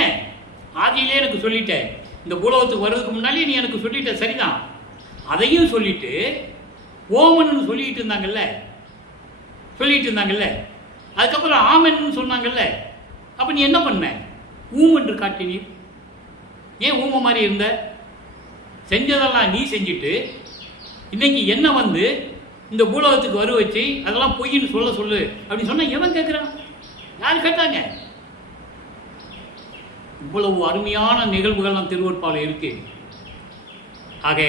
ஆதியிலே எனக்கு சொல்லிட்ட. இந்த பூலோகத்துக்கு வர்றதுக்கு முன்னாலே நீ எனக்கு சொல்லிட்ட, சரிதான். அதையும் சொல்லிட்டு ஓமன்னு சொல்லிட்டு இருந்தாங்கல்ல. அதுக்கப்புறம் ஆமன்னு சொன்னாங்கல்ல. அப்போ நீ என்ன பண்ண? ஊம் என்று காட்டினீர். ஏன் ஊம மாதிரி இருந்த? செஞ்சதெல்லாம் நீ செஞ்சுட்டு இன்னைக்கு என்ன வந்து இந்த பூலோகத்துக்கு வரு வச்சு அதெல்லாம் பொய்ன்னு சொல்லு அப்படின்னு சொன்னால் எவன் கேட்குறான்? யார் கேட்டாங்க? இவ்வளவு அருமையான நிகழ்வுகள் நம் திருவருட்பாவில் இருக்கு. ஆக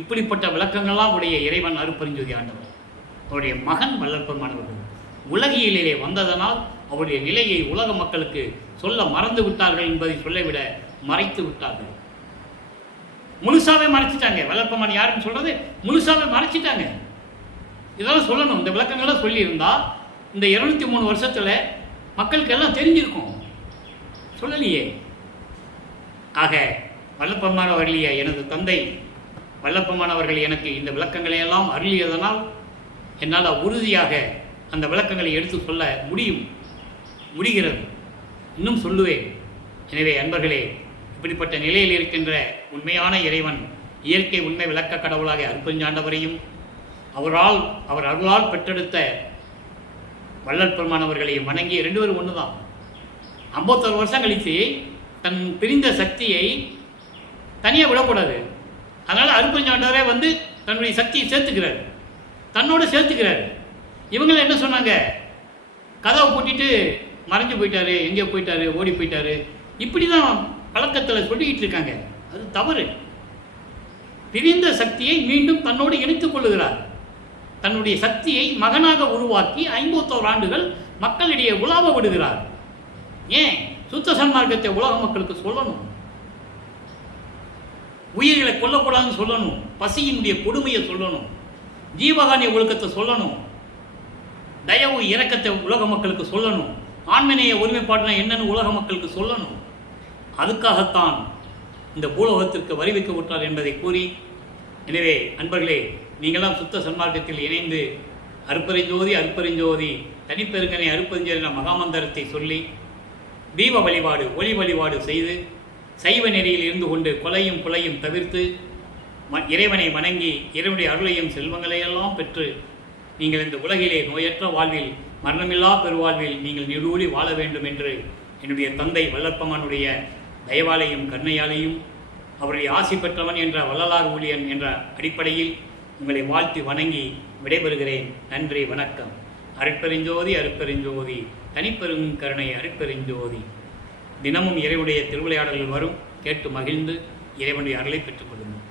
இப்படிப்பட்ட விளக்கங்கள்லாம் உடைய இறைவன் அருட்பெருஞ்சோதி ஆண்டவர், அவருடைய மகன் வல்லற்பெருமானவர்கள் உலகியலிலே வந்ததனால் அவருடைய நிலையை உலக மக்களுக்கு சொல்ல மறந்து விட்டார்கள் என்பதை சொல்லிவிட மறைத்து விட்டார்கள். முழுசாவே மறைச்சிட்டாங்க. வல்லற்பெருமான் யாருன்னு சொல்றது முழுசாவே மறைச்சிட்டாங்க. இதெல்லாம் சொல்லணும். இந்த விளக்கங்கள்லாம் சொல்லியிருந்தா இந்த 203 வருஷத்துல மக்களுக்கு எல்லாம் தெரிஞ்சிருக்கும். சொல்லலையே. ஆக வல்லப்பெருமான் அவர்களிய எனது தந்தை வல்லப்பெருமான் அவர்கள் எனக்கு இந்த விளக்கங்களை எல்லாம் அருளியதனால் என்னால் உறுதியாக அந்த விளக்கங்களை எடுத்து சொல்ல முடிகிறது. இன்னும் சொல்லுவேன். எனவே அன்பர்களே, இப்படிப்பட்ட நிலையில் இருக்கின்ற உண்மையான இறைவன், இயற்கை உண்மை விளக்க கடவுளாக அருட்பெருஞ்சாண்டவரையும் அவர் அருளால் பெற்றெடுத்த வள்ளற்பெருமான் அவர்களையும் வணங்கி 2 பேரும் ஒன்று தான். 51 வருஷம் கழித்து தன் பிரிந்த சக்தியை தனியாக விடக்கூடாது. அதனால் அருட்பெருஞ்சாண்டவரே வந்து தன்னுடைய சக்தியை தன்னோடு சேர்த்துக்கிறார். இவங்களை என்ன சொன்னாங்க? கதவை பூட்டிட்டு மறைஞ்சு போயிட்டாரு, எங்கே போயிட்டாரு, ஓடி போயிட்டாரு, இப்படி தான் பழக்கத்தில் சொல்லிக்கிட்டு இருக்காங்க. அது தவறு. பிரிந்த சக்தியை மீண்டும் தன்னோடு இணைத்துக் கொள்ளுகிறார். தன்னுடைய சக்தியை மகனாக உருவாக்கி 51 ஆண்டுகள் மக்களிடையே உலாவ விடுகிறார். ஏன்? சுத்த சன்மார்க்கத்தை உலக மக்களுக்கு சொல்லணும். உயிர்களை கொல்லக்கூடாதுன்னு சொல்லணும். பசியினுடைய கொடுமையை சொல்லணும். ஜீவகானிய ஒழுக்கத்தை சொல்லணும். தயவு இரக்கத்தை உலக மக்களுக்கு சொல்லணும். ஆண்மனைய ஒருமைப்பாடுனா என்னன்னு உலக மக்களுக்கு சொல்லணும். அதுக்காகத்தான் இந்த பூலோகத்திற்கு வரி வைக்க விட்டார் என்பதை கூறி, எனவே அன்பர்களே, நீங்களாம் சுத்த சன்மார்க்கத்தில் இணைந்து அருட்பெருஞ்சோதி தனிப்பெருங்கனை அருட்பெருஞ்சோதி மகாமந்திரத்தை சொல்லி தீப வழிபாடு, ஒளி வழிபாடு செய்து சைவ நெறியில் இருந்து கொண்டு கொலையும் குலையும் தவிர்த்து இறைவனை வணங்கி இறைவனுடைய அருளையும் செல்வங்களையெல்லாம் பெற்று நீங்கள் இந்த உலகிலே நோயற்ற வாழ்வில், மரணமில்லா பெருவாழ்வில் நீங்கள் நிரூழி வாழ வேண்டும் என்று என்னுடைய தந்தை வல்லற்பெருமானுடைய தயவாலையும் கருணையாலையும் அவருடைய ஆசி பெற்றவன் என்ற வள்ளலார் ஊழியன் என்ற அடிப்படையில் உங்களை வாழ்த்தி வணங்கி விடைபெறுகிறேன். நன்றி, வணக்கம். அருட்பெருஞ்சோதி தனிப்பெருங்கருணை அருட்பெருஞ்சோதி. தினமும் இறைவனுடைய திருவிளையாடல்கள் வரும். கேட்டு மகிழ்ந்து இறைவனுடைய அருளை பெற்றுக் கொள்ளுங்கள்.